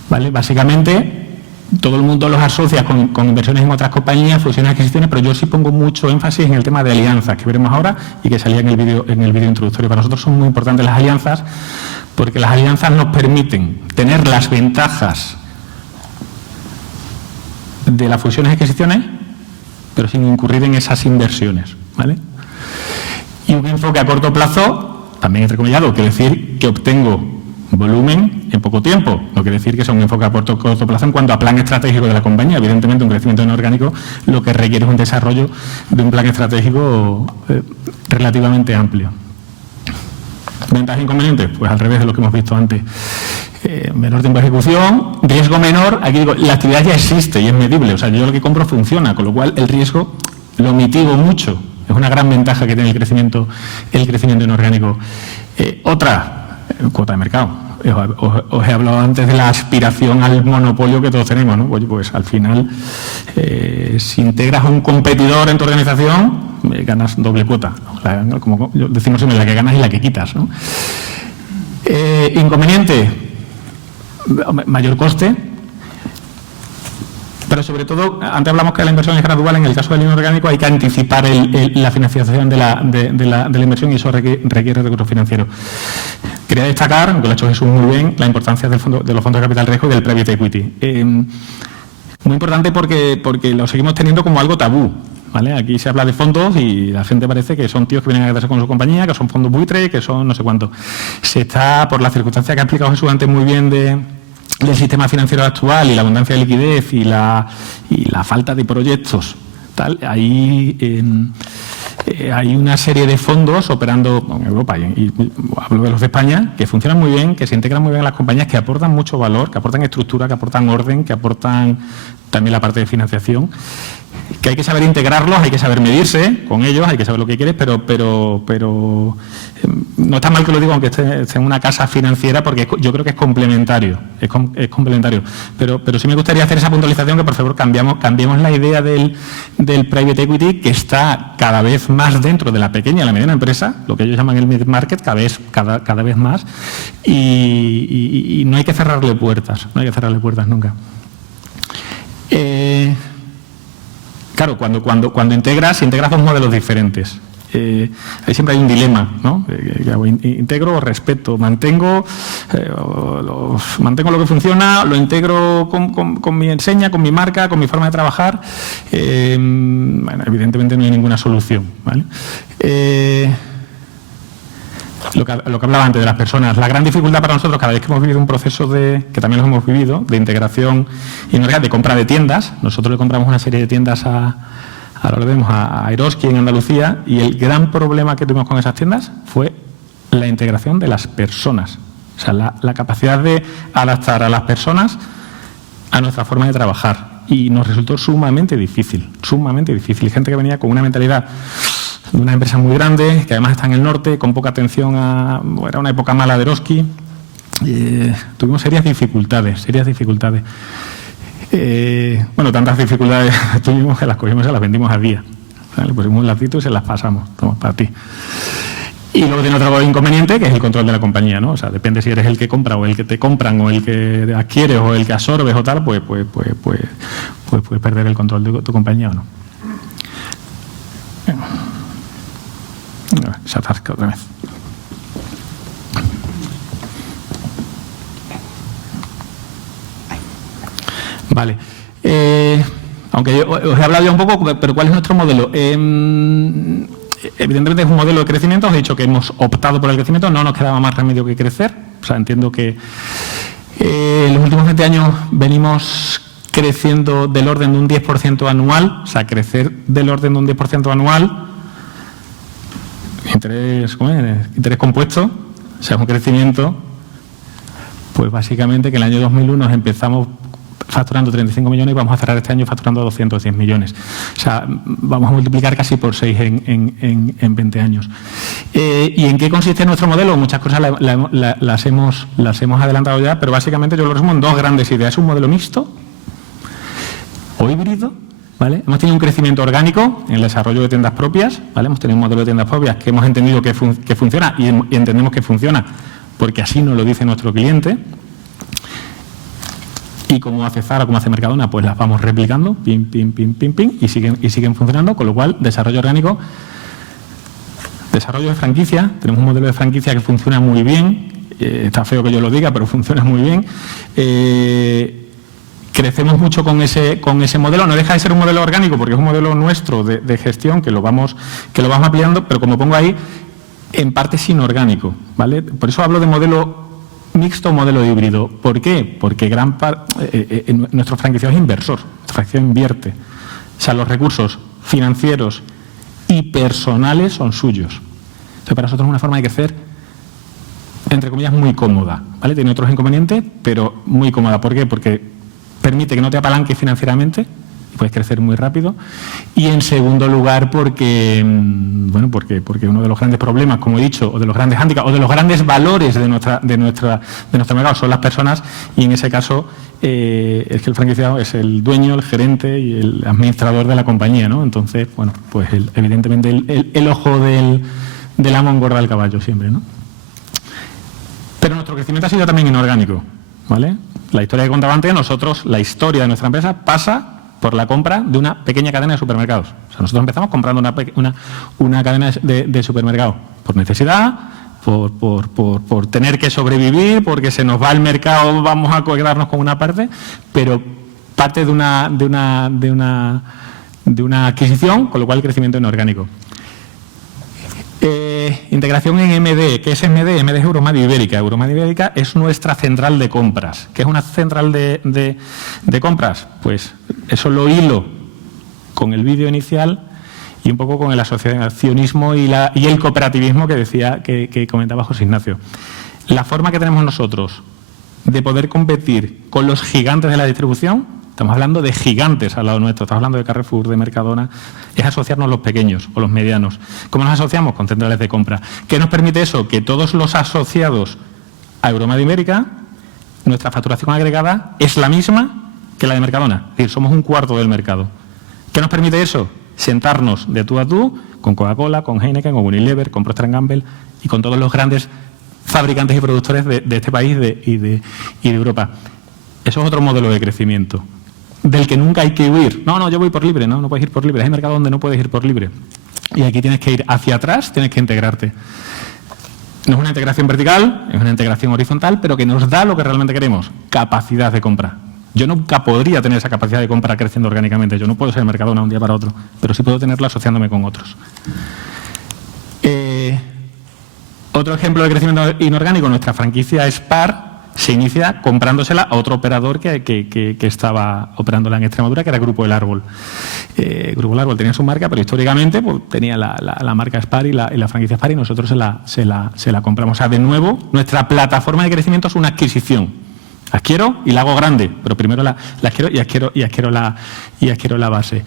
¿Vale? Básicamente, todo el mundo los asocia con inversiones en otras compañías, fusiones, adquisiciones, pero yo sí pongo mucho énfasis en el tema de alianzas, que veremos ahora y que salía en el vídeo introductorio. Para nosotros son muy importantes las alianzas, porque las alianzas nos permiten tener las ventajas de las fusiones y adquisiciones, pero sin incurrir en esas inversiones, ¿vale? Y un enfoque a corto plazo, también entrecomillado, quiere decir que obtengo volumen en poco tiempo. No quiere decir que sea un enfoque a corto plazo en cuanto a plan estratégico de la compañía. Evidentemente, un crecimiento inorgánico lo que requiere es un desarrollo de un plan estratégico relativamente amplio. ¿Ventajas e inconvenientes? Pues al revés de lo que hemos visto antes. Menor tiempo de ejecución, riesgo menor. Aquí digo, la actividad ya existe y es medible, o sea, yo lo que compro funciona, con lo cual el riesgo lo mitigo mucho. Es una gran ventaja que tiene el crecimiento inorgánico. Otra, cuota de mercado. os he hablado antes de la aspiración al monopolio que todos tenemos, ¿no? Oye, pues al final, si integras a un competidor en tu organización, ganas doble cuota. Como decimos siempre, la que ganas y la que quitas, ¿no? Inconveniente, mayor coste. Pero sobre todo, antes hablamos que la inversión es gradual, en el caso del inorgánico hay que anticipar la financiación de la inversión y eso requiere recursos financieros. Quería destacar, aunque lo ha hecho Jesús muy bien, la importancia de los fondos de capital riesgo y del private equity. Muy importante porque lo seguimos teniendo como algo tabú, ¿vale? Aquí se habla de fondos y la gente parece que son tíos que vienen a quedarse con su compañía, que son fondos buitre, que son no sé cuánto. Se está, por la circunstancia que ha explicado Jesús antes muy bien del sistema financiero actual y la abundancia de liquidez y la falta de proyectos, hay una serie de fondos operando en Europa y hablo de los de España que funcionan muy bien, que se integran muy bien en las compañías, que aportan mucho valor, que aportan estructura, que aportan orden, que aportan también la parte de financiación, que hay que saber integrarlos, hay que saber medirse con ellos, hay que saber lo que quieres, pero no está mal que lo diga aunque esté en una casa financiera, porque yo creo que es complementario, pero sí me gustaría hacer esa puntualización, que por favor cambiemos la idea del private equity, que está cada vez más dentro de la pequeña y la mediana empresa, lo que ellos llaman el mid-market, cada vez más, y no hay que cerrarle puertas, nunca. Claro, cuando integras dos modelos diferentes. Ahí siempre hay un dilema, ¿no? ¿Integro o respeto? ¿Mantengo lo que funciona? ¿Lo integro con mi enseña, con mi marca, con mi forma de trabajar? Bueno, evidentemente no hay ninguna solución, ¿vale? Lo que hablaba antes de las personas, la gran dificultad para nosotros cada vez que hemos vivido un proceso que también lo hemos vivido, de integración inorgánica, de compra de tiendas. Nosotros le compramos una serie de tiendas a Eroski en Andalucía, y el gran problema que tuvimos con esas tiendas fue la integración de las personas. O sea, la capacidad de adaptar a las personas a nuestra forma de trabajar. Y nos resultó sumamente difícil. Gente que venía con una mentalidad de una empresa muy grande, que además está en el norte, con poca atención era una época mala de Eroski. Tuvimos serias dificultades. Bueno, tantas dificultades tuvimos que las cogimos y se las vendimos al día. Le pusimos un lacito y se las pasamos. Toma, para ti. Y luego tiene otro inconveniente, que es el control de la compañía, ¿no? O sea, depende si eres el que compra o el que te compran o el que adquieres o el que absorbes o tal, pues puedes perder el control de tu compañía o no. Se atasca otra vez. Vale. Aunque os he hablado ya un poco, pero ¿cuál es nuestro modelo? Evidentemente es un modelo de crecimiento. Os he dicho que hemos optado por el crecimiento, no nos quedaba más remedio que crecer. O sea, entiendo que en los últimos 20 años venimos creciendo del orden de un 10% anual, o sea, crecer del orden de un 10% anual. Interés compuesto, o sea, un crecimiento, pues básicamente que en el año 2001 empezamos facturando 35 millones y vamos a cerrar este año facturando 210 millones. O sea, vamos a multiplicar casi por 6 en 20 años. ¿Y en qué consiste nuestro modelo? Muchas cosas las hemos adelantado ya, pero básicamente yo lo resumo en dos grandes ideas. Un modelo mixto o híbrido, ¿vale? Hemos tenido un crecimiento orgánico en el desarrollo de tiendas propias, ¿vale? Hemos tenido un modelo de tiendas propias que hemos entendido que funciona y entendemos que funciona porque así nos lo dice nuestro cliente. Y como hace Zara, como hace Mercadona, pues las vamos replicando, pim, y siguen funcionando, con lo cual, desarrollo orgánico, desarrollo de franquicia, tenemos un modelo de franquicia que funciona muy bien, está feo que yo lo diga, pero funciona muy bien. Crecemos mucho con ese modelo, no deja de ser un modelo orgánico porque es un modelo nuestro de gestión que lo vamos ampliando, pero como pongo ahí, en parte es inorgánico, ¿vale? Por eso hablo de modelo mixto o modelo híbrido. ¿Por qué? Porque gran parte nuestro franquiciado es inversor, nuestra franquicia invierte. O sea, los recursos financieros y personales son suyos. O sea, para nosotros es una forma de crecer, entre comillas, muy cómoda, ¿vale? Tiene otros inconvenientes, pero muy cómoda. ¿Por qué? Porque permite que no te apalanques financieramente, puedes crecer muy rápido. Y en segundo lugar porque uno de los grandes problemas, como he dicho, o de los grandes hándicaps, o de los grandes valores de nuestro mercado son las personas, y en ese caso es que el franquiciado es el dueño, el gerente y el administrador de la compañía, ¿no? Entonces, bueno, pues evidentemente el ojo del amo engorda el caballo siempre, ¿no? Pero nuestro crecimiento ha sido también inorgánico, ¿vale? La historia que contaba antes, la historia de nuestra empresa pasa por la compra de una pequeña cadena de supermercados. O sea, nosotros empezamos comprando una cadena de supermercados por necesidad, por tener que sobrevivir, porque se nos va el mercado, vamos a quedarnos con una parte, pero parte de una adquisición, con lo cual el crecimiento inorgánico. Integración en MD. ¿Qué es MD? MD es Euromadio Ibérica. Euromadio Ibérica es nuestra central de compras. ¿Qué es una central de compras? Pues eso lo hilo con el vídeo inicial y un poco con el asociacionismo y el cooperativismo que comentaba José Ignacio. La forma que tenemos nosotros de poder competir con los gigantes de la distribución, estamos hablando de gigantes al lado nuestro, estamos hablando de Carrefour, de Mercadona, es asociarnos a los pequeños o los medianos. ¿Cómo nos asociamos? Con centrales de compra. ¿Qué nos permite eso? Que todos los asociados a Euromadio Ibérica, nuestra facturación agregada es la misma que la de Mercadona. Es decir, somos un cuarto del mercado. ¿Qué nos permite eso? Sentarnos de tú a tú con Coca-Cola, con Heineken, con Unilever, con Procter & Gamble y con todos los grandes fabricantes y productores de este país y de Europa. Eso es otro modelo de crecimiento, del que nunca hay que huir. No, yo voy por libre. No puedes ir por libre. Hay mercados donde no puedes ir por libre. Y aquí tienes que ir hacia atrás, tienes que integrarte. No es una integración vertical, es una integración horizontal, pero que nos da lo que realmente queremos, capacidad de compra. Yo nunca podría tener esa capacidad de compra creciendo orgánicamente. Yo no puedo ser Mercadona un día para otro, pero sí puedo tenerla asociándome con otros. Otro ejemplo de crecimiento inorgánico, nuestra franquicia Spar se inicia comprándosela a otro operador que estaba operándola en Extremadura, que era Grupo El Árbol. Grupo El Árbol tenía su marca, pero históricamente pues, tenía la marca Spar y la franquicia Spar, y nosotros se la compramos. O sea, de nuevo, nuestra plataforma de crecimiento es una adquisición. Adquiero y la hago grande, pero primero la adquiero y adquiero la base.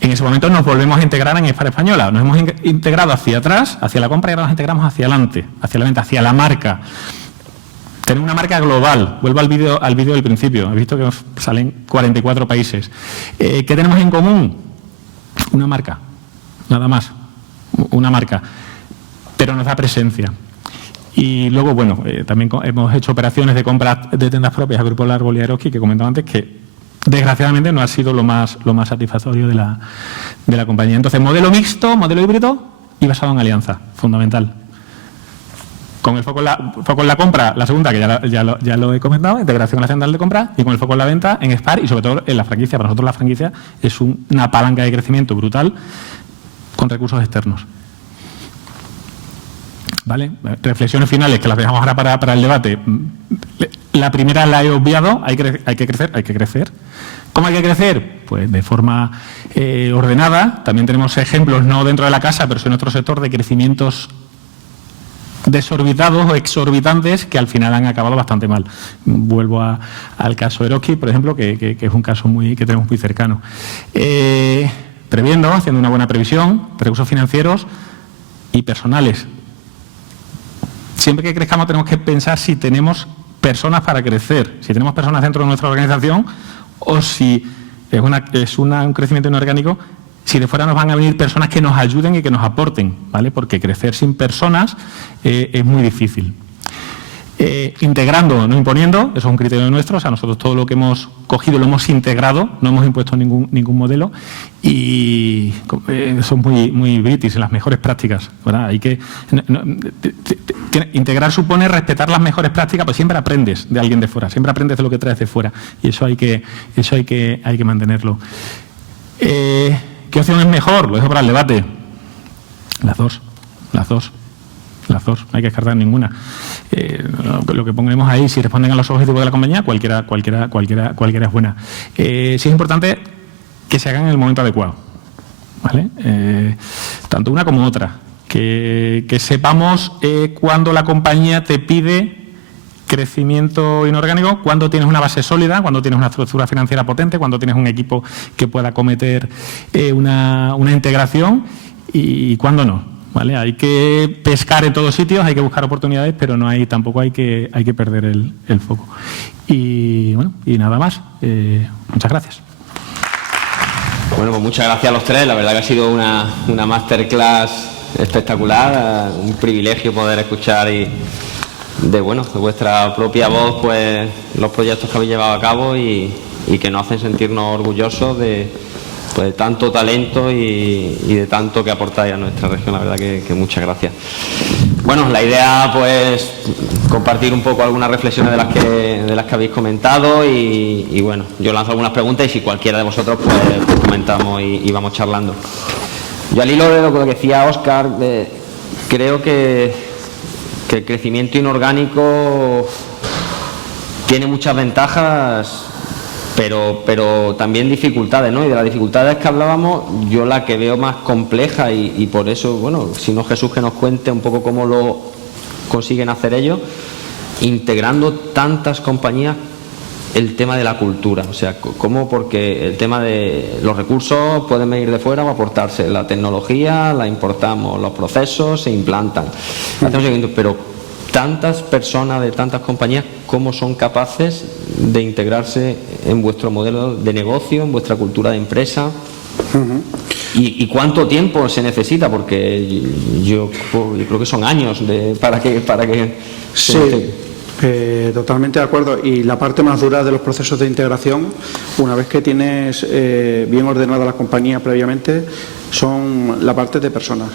En ese momento nos volvemos a integrar en Spar Española. Nos hemos integrado hacia atrás, hacia la compra, y ahora nos integramos hacia adelante, hacia la venta, hacia la marca. Tenemos una marca global. Vuelvo al vídeo del principio. He visto que nos salen 44 países. ¿Qué tenemos en común? Una marca, nada más. Una marca. Pero nos da presencia. Y luego, bueno, también hemos hecho operaciones de compra de tiendas propias a Grupo El Árbol y a Eroski, que comentaba antes, que desgraciadamente no ha sido lo más satisfactorio de la compañía. Entonces, modelo mixto, modelo híbrido y basado en alianza, fundamental. Con el foco en la compra, la segunda, que ya lo he comentado, integración en la central de compra, y con el foco en la venta, en Spar y sobre todo en la franquicia. Para nosotros la franquicia es una palanca de crecimiento brutal con recursos externos. ¿Vale? Reflexiones finales que las dejamos ahora para el debate. La primera la he obviado, hay que crecer. ¿Cómo hay que crecer? Pues de forma ordenada. También tenemos ejemplos, no dentro de la casa, pero sí en nuestro sector, de crecimientos desorbitados o exorbitantes que al final han acabado bastante mal. Vuelvo al caso Eroski, por ejemplo, que es un caso que tenemos muy cercano. Previendo, haciendo una buena previsión, recursos financieros y personales. Siempre que crezcamos tenemos que pensar si tenemos personas para crecer, si tenemos personas dentro de nuestra organización o si es un crecimiento inorgánico, si de fuera nos van a venir personas que nos ayuden y que nos aporten, ¿vale? Porque crecer sin personas es muy difícil. Integrando, no imponiendo, eso es un criterio nuestro. O sea, nosotros todo lo que hemos cogido lo hemos integrado, no hemos impuesto ningún modelo, y son muy british, en las mejores prácticas, ¿verdad? Hay que integrar supone respetar las mejores prácticas, pues siempre aprendes de alguien de fuera, siempre aprendes de lo que traes de fuera, y eso hay que mantenerlo. ¿Qué opción es mejor? Lo dejo para el debate. Las dos. No hay que descartar ninguna. Lo que pongamos ahí, si responden a los objetivos de la compañía, cualquiera es buena. Sí es importante que se hagan en el momento adecuado, ¿vale? Tanto una como otra. Que sepamos cuando la compañía te pide crecimiento inorgánico cuando tienes una base sólida, cuando tienes una estructura financiera potente, cuando tienes un equipo que pueda acometer una integración y cuando no, ¿vale? Hay que pescar en todos sitios, hay que buscar oportunidades, pero tampoco hay que perder el foco. Y bueno, y nada más. Muchas gracias. Bueno, pues muchas gracias a los tres. La verdad que ha sido una masterclass espectacular, un privilegio poder escuchar de vuestra propia voz pues los proyectos que habéis llevado a cabo y que nos hacen sentirnos orgullosos de tanto talento y de tanto que aportáis a nuestra región. La verdad que muchas gracias. Bueno, la idea pues compartir un poco algunas reflexiones de las que habéis comentado y bueno, yo lanzo algunas preguntas y si cualquiera de vosotros pues comentamos y vamos charlando. Yo al hilo de lo que decía Óscar, creo que el crecimiento inorgánico tiene muchas ventajas, pero también dificultades, ¿no? Y de las dificultades que hablábamos, yo la que veo más compleja y por eso, bueno, si no Jesús que nos cuente un poco cómo lo consiguen hacer ellos, integrando tantas compañías el tema de la cultura, o sea, cómo, porque el tema de los recursos pueden venir de fuera o aportarse, la tecnología la importamos, los procesos se implantan, pero tantas personas de tantas compañías, ¿cómo son capaces de integrarse en vuestro modelo de negocio, en vuestra cultura de empresa? ¿Y cuánto tiempo se necesita? Porque yo creo que son años para que sí. Totalmente de acuerdo. Y la parte más dura de los procesos de integración, una vez que tienes bien ordenada la compañía previamente, son la parte de personas.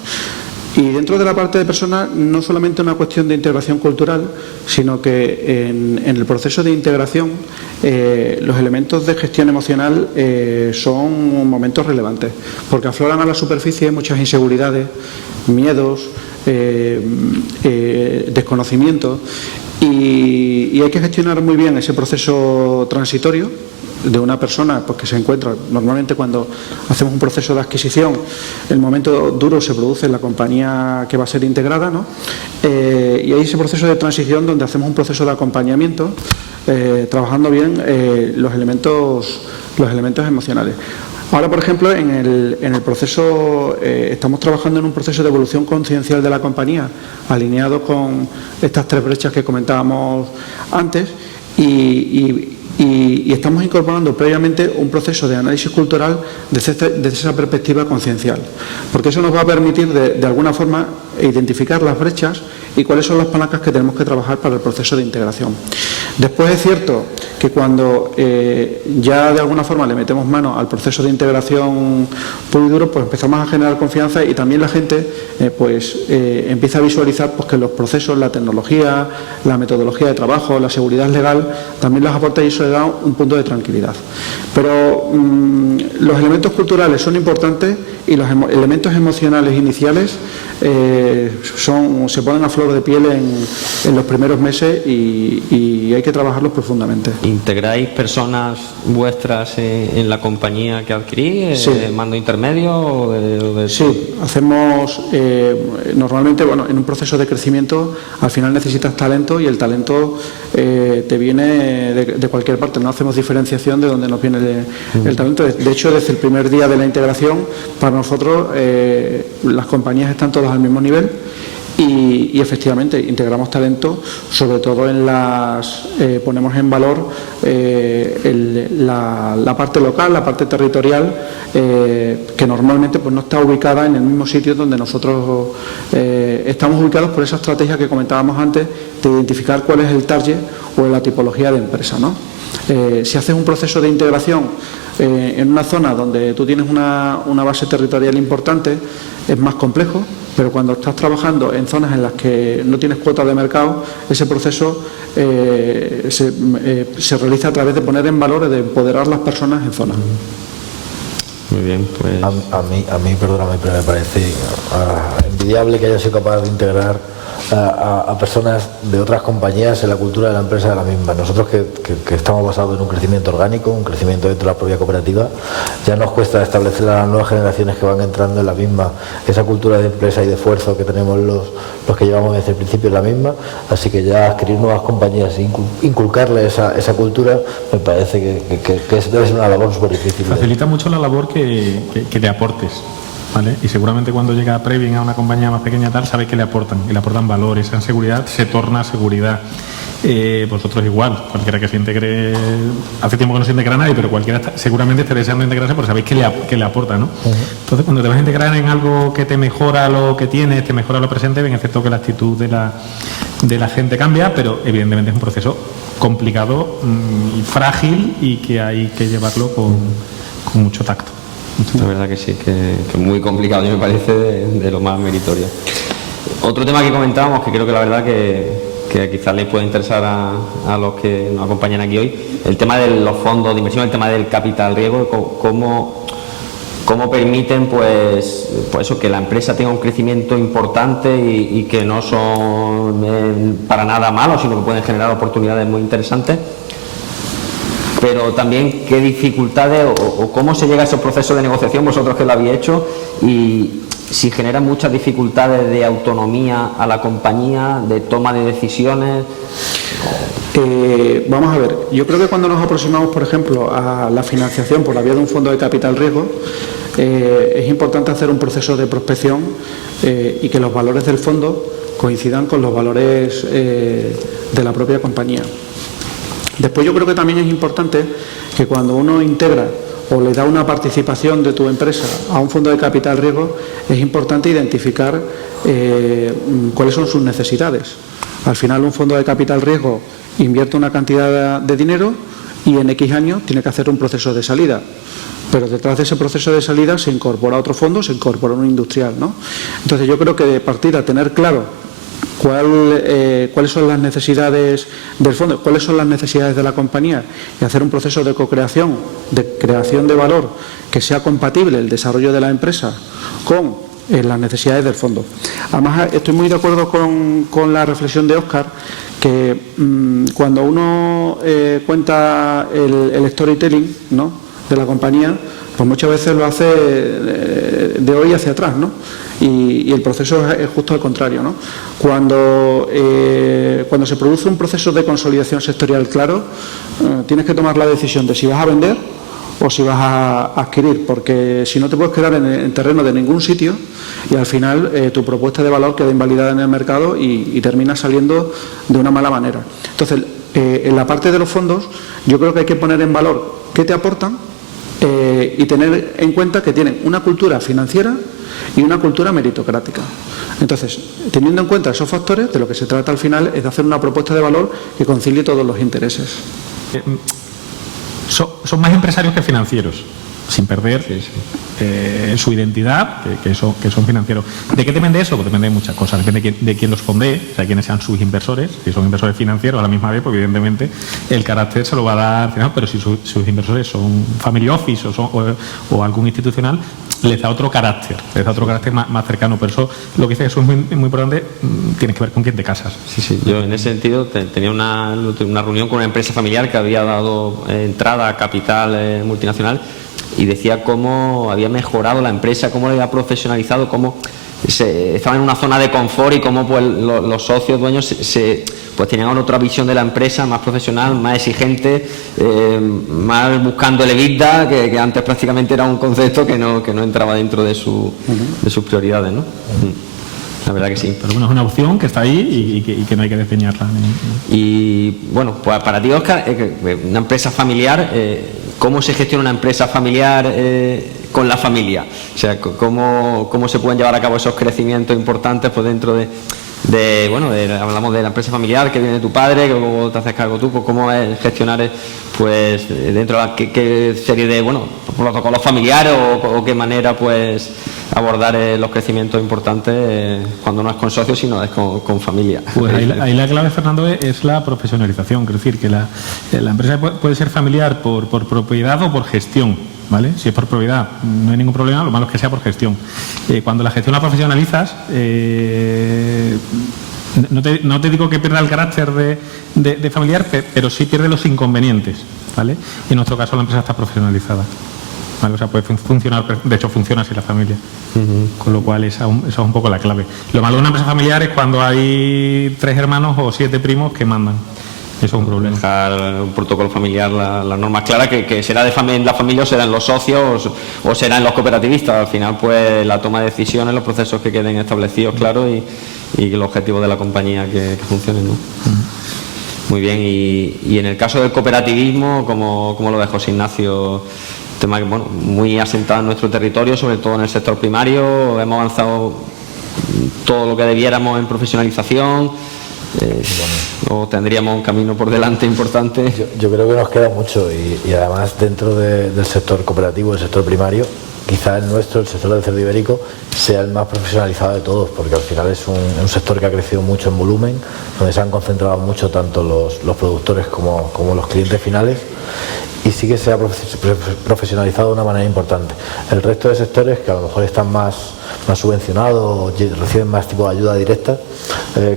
Y dentro de la parte de personas, no solamente una cuestión de integración cultural, sino que en el proceso de integración los elementos de gestión emocional son momentos relevantes, porque afloran a la superficie muchas inseguridades, miedos, desconocimientos, y hay que gestionar muy bien ese proceso transitorio de una persona pues, que se encuentra normalmente cuando hacemos un proceso de adquisición, el momento duro se produce en la compañía que va a ser integrada, ¿no? Y hay ese proceso de transición donde hacemos un proceso de acompañamiento trabajando bien los elementos emocionales. Ahora, por ejemplo, en el proceso, estamos trabajando en un proceso de evolución conciencial de la compañía, alineado con estas 3 brechas que comentábamos antes, y estamos incorporando previamente un proceso de análisis cultural desde esa perspectiva conciencial, porque eso nos va a permitir de alguna forma identificar las brechas y cuáles son las palancas que tenemos que trabajar para el proceso de integración. Después es cierto que cuando ya de alguna forma le metemos mano al proceso de integración puro y duro, pues empezamos a generar confianza y también la gente empieza a visualizar pues, que los procesos, la tecnología, la metodología de trabajo, la seguridad legal, también las aporta y eso le da un punto de tranquilidad. Pero los elementos culturales son importantes y los elementos emocionales iniciales se ponen a flor de piel en los primeros meses y hay que trabajarlos profundamente. ¿Integráis personas vuestras en la compañía que adquirís? Sí. ¿Mando intermedio? Sí, hacemos normalmente, en un proceso de crecimiento al final necesitas talento y el talento te viene de cualquier parte, no hacemos diferenciación de dónde nos viene el talento. De hecho, desde el primer día de la integración, para nosotros las compañías están todas al mismo nivel y efectivamente integramos talento, sobre todo ponemos en valor la parte local, la parte territorial, que normalmente pues no está ubicada en el mismo sitio donde nosotros estamos ubicados por esa estrategia que comentábamos antes de identificar cuál es el target o la tipología de empresa, ¿no? Si haces un proceso de integración en una zona donde tú tienes una base territorial importante, es más complejo, pero cuando estás trabajando en zonas en las que no tienes cuota de mercado, ese proceso se realiza a través de poner en valor y de empoderar las personas en zonas. Muy bien, pues... A mí, perdóname, pero me parece envidiable que haya sido capaz de integrar a personas de otras compañías en la cultura de la empresa de la misma. Nosotros que estamos basados en un crecimiento orgánico, un crecimiento dentro de la propia cooperativa, ya nos cuesta establecer a las nuevas generaciones que van entrando en la misma esa cultura de empresa y de esfuerzo que tenemos los que llevamos desde el principio en la misma, así que ya adquirir nuevas compañías e inculcarle esa cultura me parece que debe ser una labor súper difícil. Facilita mucho la labor que le aportes, ¿vale? Y seguramente cuando llega Previn a una compañía más pequeña tal, sabe que le aportan valor, esa seguridad se torna seguridad. Vosotros igual, cualquiera que se integre, hace tiempo que no se integra nadie, pero cualquiera seguramente está deseando integrarse porque sabéis que le aporta, ¿no? Entonces, cuando te vas a integrar en algo que te mejora lo que tienes, te mejora lo presente, bien es cierto que la actitud de la gente cambia, pero evidentemente es un proceso complicado y frágil y que hay que llevarlo con mucho tacto. La verdad que sí, que muy complicado, y me parece de lo más meritorio. Otro tema que comentábamos, que creo que la verdad que quizás les puede interesar a los que nos acompañan aquí hoy, el tema de los fondos de inversión, el tema del capital riesgo, cómo permiten pues eso, que la empresa tenga un crecimiento importante y que no son para nada malos, sino que pueden generar oportunidades muy interesantes. Pero también qué dificultades o cómo se llega a esos procesos de negociación, vosotros que lo habéis hecho, y si generan muchas dificultades de autonomía a la compañía, de toma de decisiones. Vamos a ver, yo creo que cuando nos aproximamos, por ejemplo, a la financiación por la vía de un fondo de capital riesgo, es importante hacer un proceso de prospección y que los valores del fondo coincidan con los valores de la propia compañía. Después yo creo que también es importante que cuando uno integra o le da una participación de tu empresa a un fondo de capital riesgo, es importante identificar cuáles son sus necesidades. Al final un fondo de capital riesgo invierte una cantidad de dinero y en X años tiene que hacer un proceso de salida. Pero detrás de ese proceso de salida se incorpora otro fondo, se incorpora un industrial, ¿no? Entonces yo creo que de partida tener claro cuáles son las necesidades del fondo, cuáles son las necesidades de la compañía y hacer un proceso de co-creación, de creación de valor que sea compatible el desarrollo de la empresa con las necesidades del fondo. Además, estoy muy de acuerdo con la reflexión de Óscar, que cuando uno cuenta el storytelling, ¿no?, de la compañía, pues muchas veces lo hace de hoy hacia atrás, ¿no? Y el proceso es justo al contrario, ¿no? Cuando se produce un proceso de consolidación sectorial claro, tienes que tomar la decisión de si vas a vender o si vas a adquirir, porque si no te puedes quedar en terreno de ningún sitio y al final tu propuesta de valor queda invalidada en el mercado y termina saliendo de una mala manera. Entonces, en la parte de los fondos, yo creo que hay que poner en valor qué te aportan y tener en cuenta que tienen una cultura financiera y una cultura meritocrática. Entonces, teniendo en cuenta esos factores, de lo que se trata al final es de hacer una propuesta de valor que concilie todos los intereses. Son más empresarios que financieros, sin perder su identidad, que son financieros. ¿De qué depende eso? Pues depende de muchas cosas. Depende de quién los fondee, o sea, quiénes sean sus inversores. Si son inversores financieros a la misma vez, pues evidentemente el carácter se lo va a dar, pero si sus inversores son family office o algún institucional, les da otro carácter, más cercano. Por eso lo que dice Jesús es muy importante, tiene que ver con quién te casas. Sí, yo en ese sentido tenía una reunión con una empresa familiar que había dado entrada a capital multinacional y decía cómo había mejorado la empresa, cómo la había profesionalizado, cómo estaba en una zona de confort y cómo pues, los socios dueños pues tenían otra visión de la empresa, más profesional, más exigente, más buscando el EBITDA, que antes prácticamente era un concepto que no entraba dentro de sus prioridades, ¿no? La verdad que sí. Pero bueno, es una opción que está ahí y que no hay que desdeñarla. Y bueno, pues para ti, Óscar, una empresa familiar, ¿cómo se gestiona una empresa familiar con la familia? O sea, ¿cómo se pueden llevar a cabo esos crecimientos importantes pues dentro hablamos de la empresa familiar que viene de tu padre, cómo te haces cargo tú, cómo es gestionar pues dentro de qué serie de protocolos familiares o qué manera pues abordar los crecimientos importantes cuando no es con socios sino es con familia. Pues ahí la clave, Fernando, es la profesionalización, es decir, que la empresa puede ser familiar por propiedad o por gestión, ¿vale? Si es por propiedad no hay ningún problema, lo malo es que sea por gestión. Cuando la gestión la profesionalizas, no te digo que pierda el carácter de familiar, pero sí pierde los inconvenientes, ¿vale? Y en nuestro caso la empresa está profesionalizada, ¿vale? O sea, puede funcionar, de hecho funciona así la familia, con lo cual esa es un poco la clave. Lo malo de una empresa familiar es cuando hay 3 hermanos o 7 primos que mandan. Eso es un problema. Dejar un protocolo familiar, las normas claras, que será de la familia o será en los socios o será en los cooperativistas. Al final, pues la toma de decisiones, los procesos que queden establecidos, claro, y el objetivo de la compañía que funcionen, ¿no? Muy bien, y en el caso del cooperativismo, ¿cómo lo ves, José Ignacio? Tema que, bueno, muy asentado en nuestro territorio, sobre todo en el sector primario. Hemos avanzado todo lo que debiéramos en profesionalización. O tendríamos un camino por delante importante. Yo creo que nos queda mucho y además dentro del sector cooperativo, el sector primario, quizá el nuestro, el sector del cerdo ibérico, sea el más profesionalizado de todos, porque al final es un sector que ha crecido mucho en volumen, donde se han concentrado mucho tanto los productores como los clientes finales, y sí que se ha profesionalizado de una manera importante. El resto de sectores que a lo mejor están más subvencionados o reciben más tipo de ayuda directa,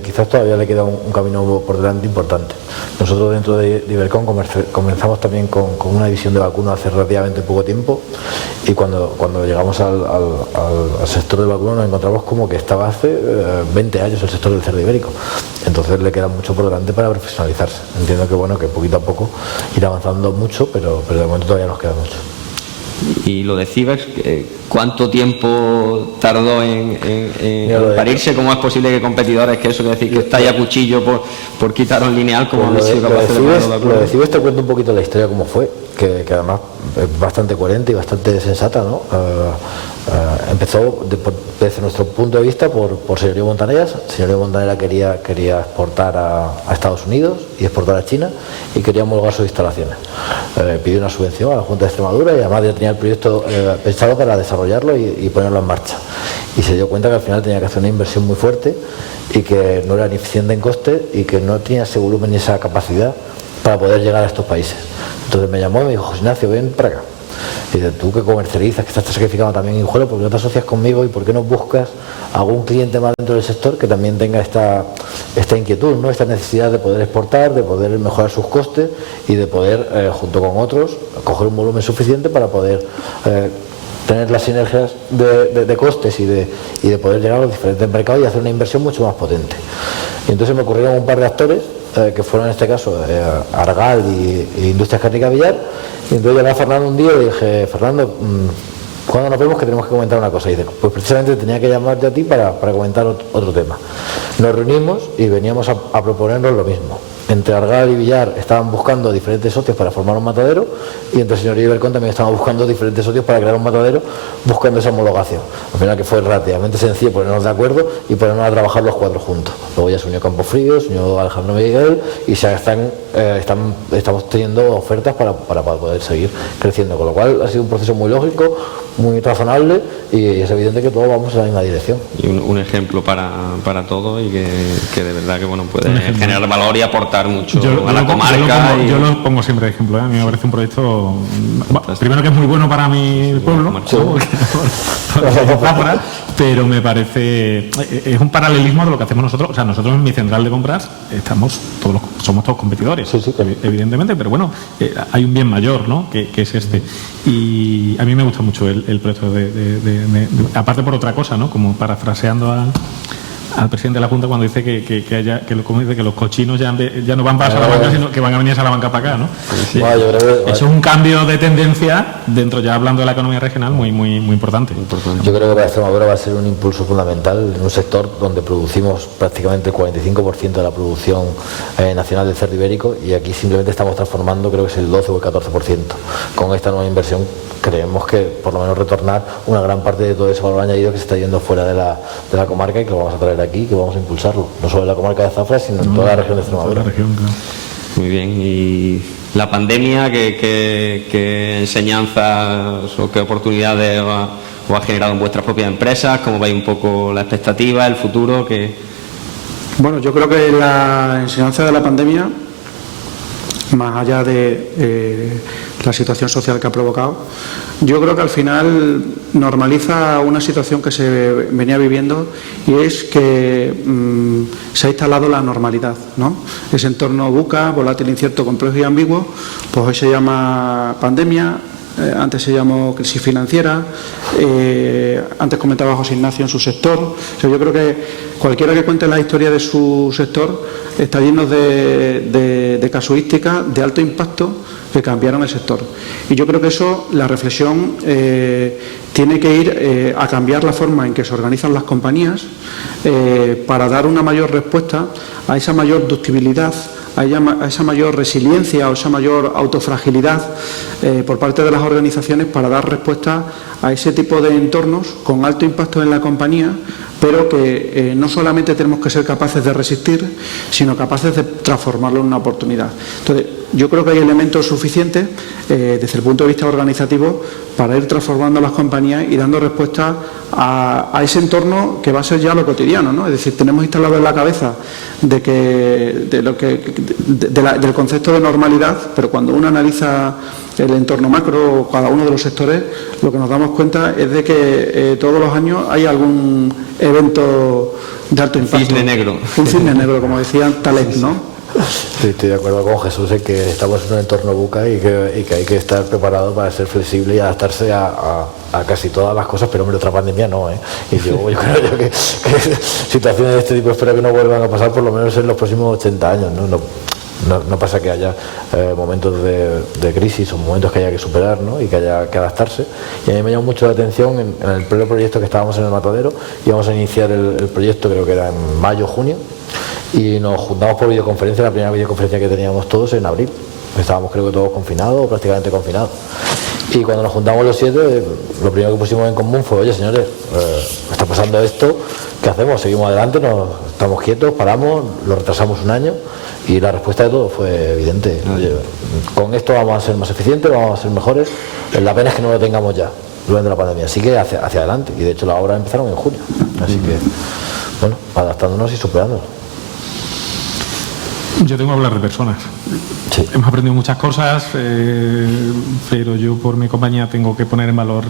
quizás todavía le queda un camino por delante importante. Nosotros dentro de Ibercon comenzamos también con una división de vacuno hace relativamente poco tiempo, y cuando llegamos al sector de vacuno nos encontramos como que estaba hace 20 años el sector del cerdo ibérico. Entonces le queda mucho por delante para profesionalizarse. Entiendo que poquito a poco irá avanzando mucho, pero de momento todavía nos queda mucho. Y lo de Cibex, ¿cuánto tiempo tardó en parirse? ¿Cómo es posible que competidores, que eso que decir que está ya a cuchillo por quitar un lineal, como han sido capaces de ponerlo de acuerdo? Lo de Cibex te cuento un poquito la historia cómo fue, que además es bastante coherente y bastante sensata, ¿no? Empezó desde nuestro punto de vista por Señorío Montaneras. Señorío Montanera quería exportar a Estados Unidos y exportar a China, y quería homologar sus instalaciones. Pidió una subvención a la Junta de Extremadura y además ya tenía el proyecto pensado para desarrollarlo y ponerlo en marcha. Y se dio cuenta que al final tenía que hacer una inversión muy fuerte y que no era ni eficiente en coste y que no tenía ese volumen ni esa capacidad para poder llegar a estos países. Entonces me llamó y me dijo: José Ignacio, ven para acá. Y dice: tú que comercializas, que estás sacrificando también en Hijuelo, ¿por qué no te asocias conmigo y por qué no buscas algún cliente más dentro del sector que también tenga esta inquietud, ¿no? Esta necesidad de poder exportar, de poder mejorar sus costes y de poder, junto con otros, coger un volumen suficiente para poder tener las sinergias de costes y de poder llegar a los diferentes mercados y hacer una inversión mucho más potente? Y entonces me ocurrieron un par de actores, que fueron en este caso Argal y Industrias Cárnicas Villar. Y entonces llamé a Fernando un día y le dije: Fernando, ¿cuándo nos vemos, que tenemos que comentar una cosa? Y dice: pues precisamente tenía que llamarte a ti para comentar otro tema. Nos reunimos y veníamos a proponernos lo mismo. Entre Argal y Villar estaban buscando diferentes socios para formar un matadero, y entre Señorío y Ibercon también estaban buscando diferentes socios para crear un matadero, buscando esa homologación. Al final, que fue relativamente sencillo ponernos de acuerdo y ponernos a trabajar los 4 juntos. Luego ya se unió Campofrío, se unió Alejandro Miguel, y ya estamos teniendo ofertas para poder seguir creciendo, con lo cual ha sido un proceso muy lógico, muy razonable, y es evidente que todos vamos en la misma dirección. Y un ejemplo para todos, y que de verdad que puede generar valor y aportar mucho a la comarca. Yo lo pongo siempre de ejemplo, ¿eh? A mí me parece un proyecto, primero, que es muy bueno para mi pueblo, pero me parece, es un paralelismo de lo que hacemos nosotros. O sea, nosotros en mi central de compras somos todos competidores, sí, evidentemente, pero bueno, hay un bien mayor, ¿no? que es este. Y a mí me gusta mucho el proyecto aparte por otra cosa, ¿no? Como parafraseando al presidente de la Junta cuando dice que los cochinos ya no van para Salamanca, sino que van a venir a Salamanca para acá, ¿no? Sí. Eso es un cambio de tendencia dentro, ya hablando de la economía regional, muy importante. Yo creo que para Extremadura va a ser un impulso fundamental en un sector donde producimos prácticamente el 45% de la producción nacional del cerdo ibérico, y aquí simplemente estamos transformando, creo que es el 12 o el 14%. Con esta nueva inversión creemos que por lo menos retornar una gran parte de todo ese valor añadido que se está yendo fuera de la comarca, y que lo vamos a traer aquí, que vamos a impulsarlo, no solo en la comarca de Zafra, sino en toda la región de Extremadura. Claro. Muy bien. Y la pandemia, ¿qué enseñanzas o qué oportunidades os ha generado en vuestras propias empresas? ¿Cómo veis un poco la expectativa, el futuro? Bueno, yo creo que la enseñanza de la pandemia, más allá de la situación social que ha provocado. Yo creo que al final normaliza una situación que se venía viviendo, y es que se ha instalado la normalidad, ¿no? Ese entorno VUCA, volátil, incierto, complejo y ambiguo, pues hoy se llama pandemia. Antes se llamó crisis financiera, antes comentaba José Ignacio en su sector. O sea, yo creo que cualquiera que cuente la historia de su sector está lleno de casuísticas de alto impacto que cambiaron el sector. Y yo creo que eso, la reflexión tiene que ir a cambiar la forma en que se organizan las compañías para dar una mayor respuesta a esa mayor ductibilidad, a esa mayor resiliencia o esa mayor autofragilidad por parte de las organizaciones, para dar respuesta a ese tipo de entornos con alto impacto en la compañía, pero que no solamente tenemos que ser capaces de resistir, sino capaces de transformarlo en una oportunidad. Entonces, yo creo que hay elementos suficientes desde el punto de vista organizativo para ir transformando las compañías y dando respuesta a ese entorno que va a ser ya lo cotidiano, ¿no? Es decir, tenemos instalado en la cabeza del concepto de normalidad, pero cuando uno analiza el entorno macro, cada uno de los sectores, lo que nos damos cuenta es de que todos los años hay algún evento de alto impacto. Cisne negro. Un cisne negro, como decía Taleb, ¿no? Sí, estoy de acuerdo con Jesús en que estamos en un entorno VUCA y que hay que estar preparado para ser flexible y adaptarse a casi todas las cosas, pero hombre, otra pandemia no, ¿eh? Y yo creo que situaciones de este tipo espero que no vuelvan a pasar por lo menos en los próximos 80 años, ¿no? No pasa que haya momentos de crisis o momentos que haya que superar, ¿no? Y que haya que adaptarse. Y a mí me llamó mucho la atención en el primer proyecto que estábamos en el Matadero. Íbamos a iniciar el proyecto, creo que era en mayo o junio, y nos juntamos por videoconferencia, la primera videoconferencia que teníamos todos en abril. Estábamos, creo que todos confinados o prácticamente confinados. Y cuando nos juntamos los 7, lo primero que pusimos en común fue: oye, señores, está pasando esto, ¿qué hacemos? ¿Seguimos adelante? ¿Estamos quietos? ¿Paramos? ¿Lo retrasamos un año? Y la respuesta de todos fue evidente. Oye, con esto vamos a ser más eficientes, vamos a ser mejores. La pena es que no lo tengamos ya durante la pandemia. Así que hacia adelante. Y de hecho las obras empezaron en junio. Así que, bueno, adaptándonos y superándonos. Yo tengo que hablar de personas. Sí. Hemos aprendido muchas cosas, pero yo por mi compañía tengo que poner en valor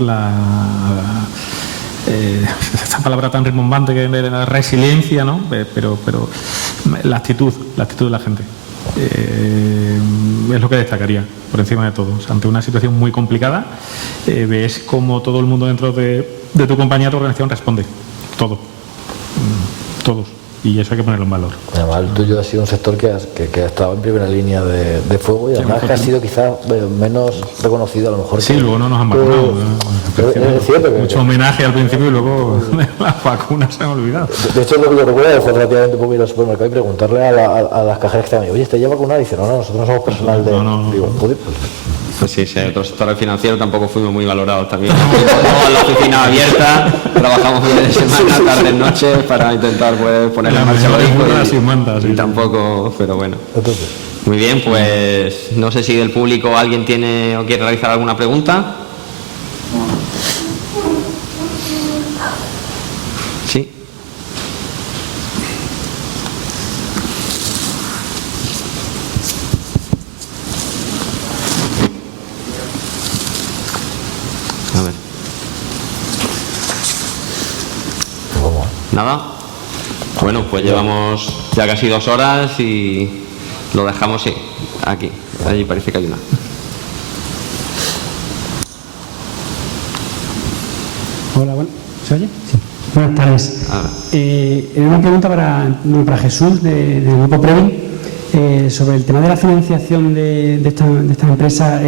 esta palabra tan rimbombante que es la resiliencia, ¿no? Pero la actitud de la gente es lo que destacaría por encima de todo. O sea, ante una situación muy complicada, ves cómo todo el mundo dentro de tu compañía, tu organización responde. Todos. Y eso hay que ponerlo en valor. Además, el tuyo ha sido un sector que ha estado en primera línea de fuego, y además que ha sido quizás menos reconocido a lo mejor. Sí, luego no nos han vacunado. Es cierto que mucho homenaje al principio y luego las vacunas se han olvidado. De hecho, lo que yo recuerdo fue relativamente poco ir al supermercado y preguntarle a las cajeras que estaban: oye, ¿está ya vacunado? Y dice: no, nosotros no somos personal de... No. Digo, Pues sí, otro sector financiero tampoco fuimos muy valorados también. Tenemos la oficina abierta, trabajamos fines de semana, tardes, noches, para intentar poner en marcha lo mismo. Y tampoco, pero bueno. Entonces, muy bien, pues no sé si del público alguien tiene o quiere realizar alguna pregunta. Sí. A ver. ¿Nada? Bueno, pues llevamos ya casi 2 horas y lo dejamos aquí. Allí parece que hay una. Hola, bueno, ¿se oye? Sí. Buenas tardes. Una pregunta para Jesús del Grupo Previn sobre el tema de la financiación de esta empresa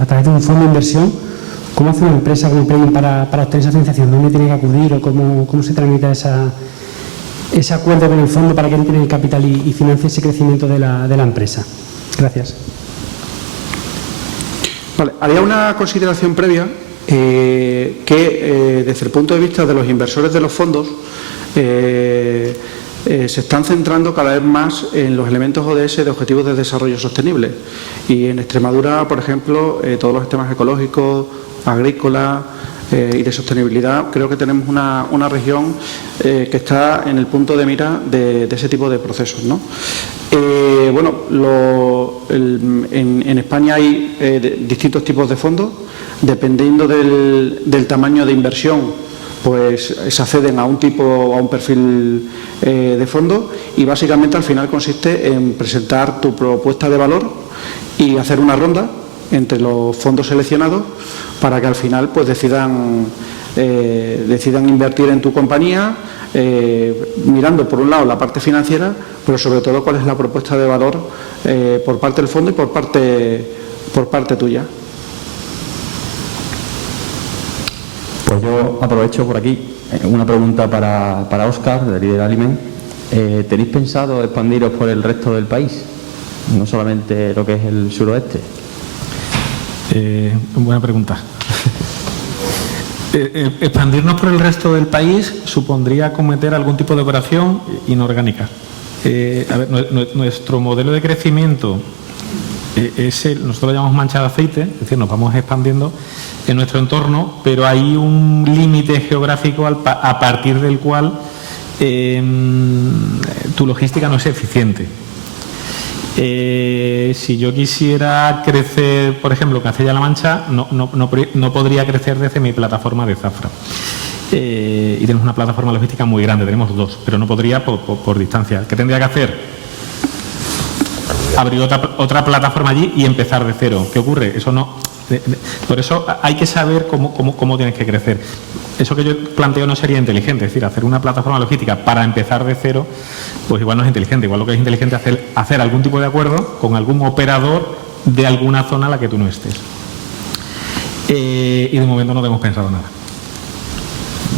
a través de un fondo de inversión. ¿Cómo hace una empresa como Previn para obtener esa financiación? ¿Dónde tiene que acudir o cómo se tramita ese acuerdo con el fondo para que entre el capital y financie ese crecimiento de la empresa? Gracias. Vale, había una consideración previa que desde el punto de vista de los inversores de los fondos se están centrando cada vez más en los elementos ODS de Objetivos de Desarrollo Sostenible, y en Extremadura, por ejemplo, todos los sistemas ecológicos, agrícolas, y de sostenibilidad, creo que tenemos una región que está en el punto de mira de ese tipo de procesos, ¿no? En España hay distintos tipos de fondos, dependiendo del tamaño de inversión, pues se acceden a un tipo o a un perfil de fondo, y básicamente al final consiste en presentar tu propuesta de valor y hacer una ronda entre los fondos seleccionados para que al final pues decidan invertir en tu compañía, mirando por un lado la parte financiera, pero sobre todo cuál es la propuesta de valor por parte del fondo y por parte tuya. Pues yo aprovecho por aquí una pregunta para Óscar, de Líder Aliment. ¿Tenéis pensado expandiros por el resto del país? No solamente lo que es el suroeste. Buena pregunta. Expandirnos por el resto del país supondría cometer algún tipo de operación inorgánica. Nuestro modelo de crecimiento nosotros lo llamamos mancha de aceite, es decir, nos vamos expandiendo en nuestro entorno, pero hay un límite geográfico a partir del cual tu logística no es eficiente. Si yo quisiera crecer, por ejemplo, Castilla-La Mancha, no podría crecer desde mi plataforma de Zafra. Y tenemos una plataforma logística muy grande, tenemos 2, pero no podría por distancia. ¿Qué tendría que hacer? Abrir otra plataforma allí y empezar de cero. ¿Qué ocurre? Eso no. Por eso hay que saber cómo tienes que crecer. Eso que yo planteo no sería inteligente, es decir, hacer una plataforma logística para empezar de cero, pues igual no es inteligente. Igual lo que es inteligente es hacer algún tipo de acuerdo con algún operador de alguna zona a la que tú no estés. Y de momento no hemos pensado nada.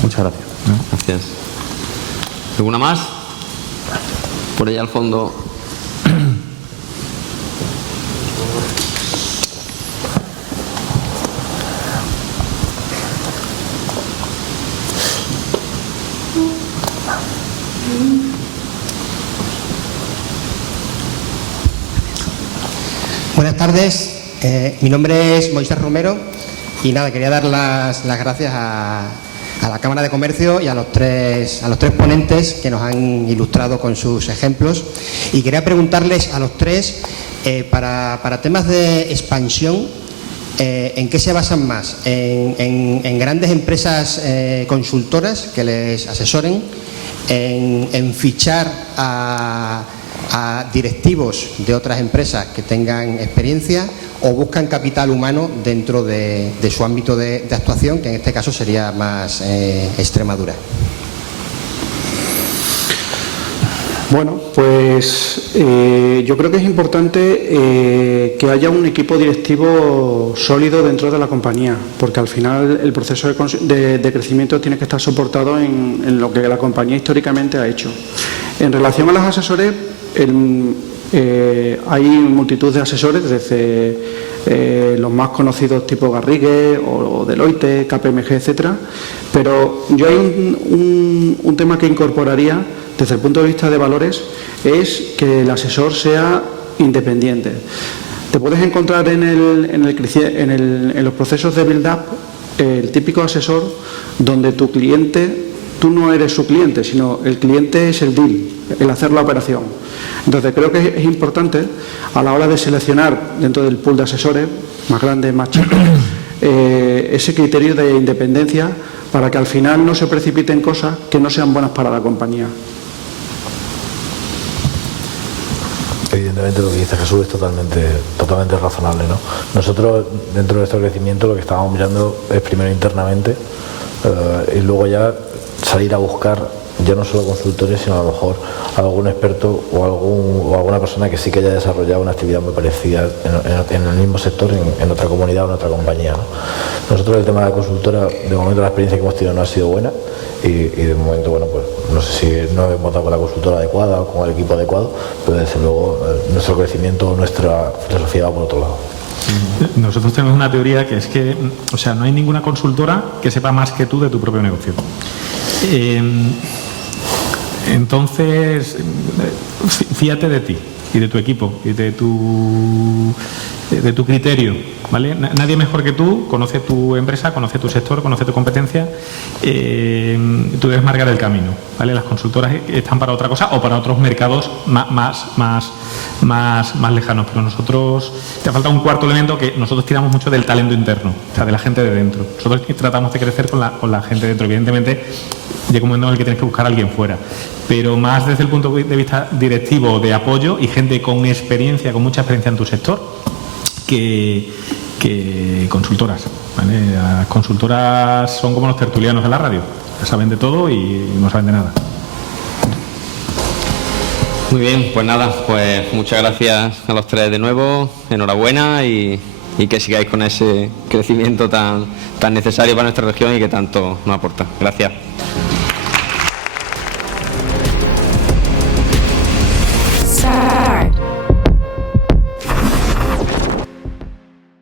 Muchas gracias. Gracias. ¿Alguna más? Por allá al fondo. Buenas tardes, mi nombre es Moisés Romero y nada, quería dar las gracias a la Cámara de Comercio y a los tres ponentes que nos han ilustrado con sus ejemplos, y quería preguntarles a los tres para temas de expansión, ¿en qué se basan más? ¿En grandes empresas consultoras que les asesoren? ¿En fichar a directivos de otras empresas que tengan experiencia, o buscan capital humano dentro de su ámbito de actuación, que en este caso sería más Extremadura? Bueno, pues yo creo que es importante que haya un equipo directivo sólido dentro de la compañía, porque al final el proceso de crecimiento tiene que estar soportado en lo que la compañía históricamente ha hecho. En relación a los asesores, hay multitud de asesores, desde los más conocidos tipo Garrigue o Deloitte, KPMG, etcétera, pero yo hay un tema que incorporaría desde el punto de vista de valores, es que el asesor sea independiente. Te puedes encontrar en los procesos de build-up el típico asesor donde tu cliente, tú no eres su cliente, sino el cliente es el deal, el hacer la operación. Entonces creo que es importante a la hora de seleccionar dentro del pool de asesores, más grandes, más chicos, ese criterio de independencia, para que al final no se precipiten cosas que no sean buenas para la compañía. Evidentemente lo que dice Jesús es totalmente razonable, ¿no? Nosotros, dentro de nuestro crecimiento, lo que estábamos mirando es primero internamente y luego ya salir a buscar ya no solo consultores, sino a lo mejor algún experto o alguna persona que sí que haya desarrollado una actividad muy parecida en el mismo sector, en otra comunidad o en otra compañía, ¿no? Nosotros, el tema de la consultora, de momento la experiencia que hemos tenido no ha sido buena, y de momento, bueno, pues no sé si no hemos dado con la consultora adecuada o con el equipo adecuado, pero desde luego nuestro crecimiento, nuestra filosofía va por otro lado. Nosotros tenemos una teoría que es que, o sea, no hay ninguna consultora que sepa más que tú de tu propio negocio. Entonces, fíjate de ti y de tu equipo y de tu de tu criterio, ¿vale? Nadie mejor que tú conoce tu empresa, conoce tu sector, conoce tu competencia. Tú debes marcar el camino, ¿vale? Las consultoras están para otra cosa o para otros mercados más lejanos, pero nosotros, te falta un cuarto elemento, que nosotros tiramos mucho del talento interno, o sea, de la gente de dentro. Nosotros tratamos de crecer con la gente de dentro. Evidentemente, llega un momento en el que tienes que buscar a alguien fuera, pero más desde el punto de vista directivo, de apoyo, y gente con experiencia, con mucha experiencia en tu sector, que consultoras, ¿vale? Las consultoras son como los tertulianos de la radio, saben de todo y no saben de nada. Muy bien, pues nada, pues muchas gracias a los tres de nuevo, enhorabuena y que sigáis con ese crecimiento tan necesario para nuestra región y que tanto nos aporta. Gracias.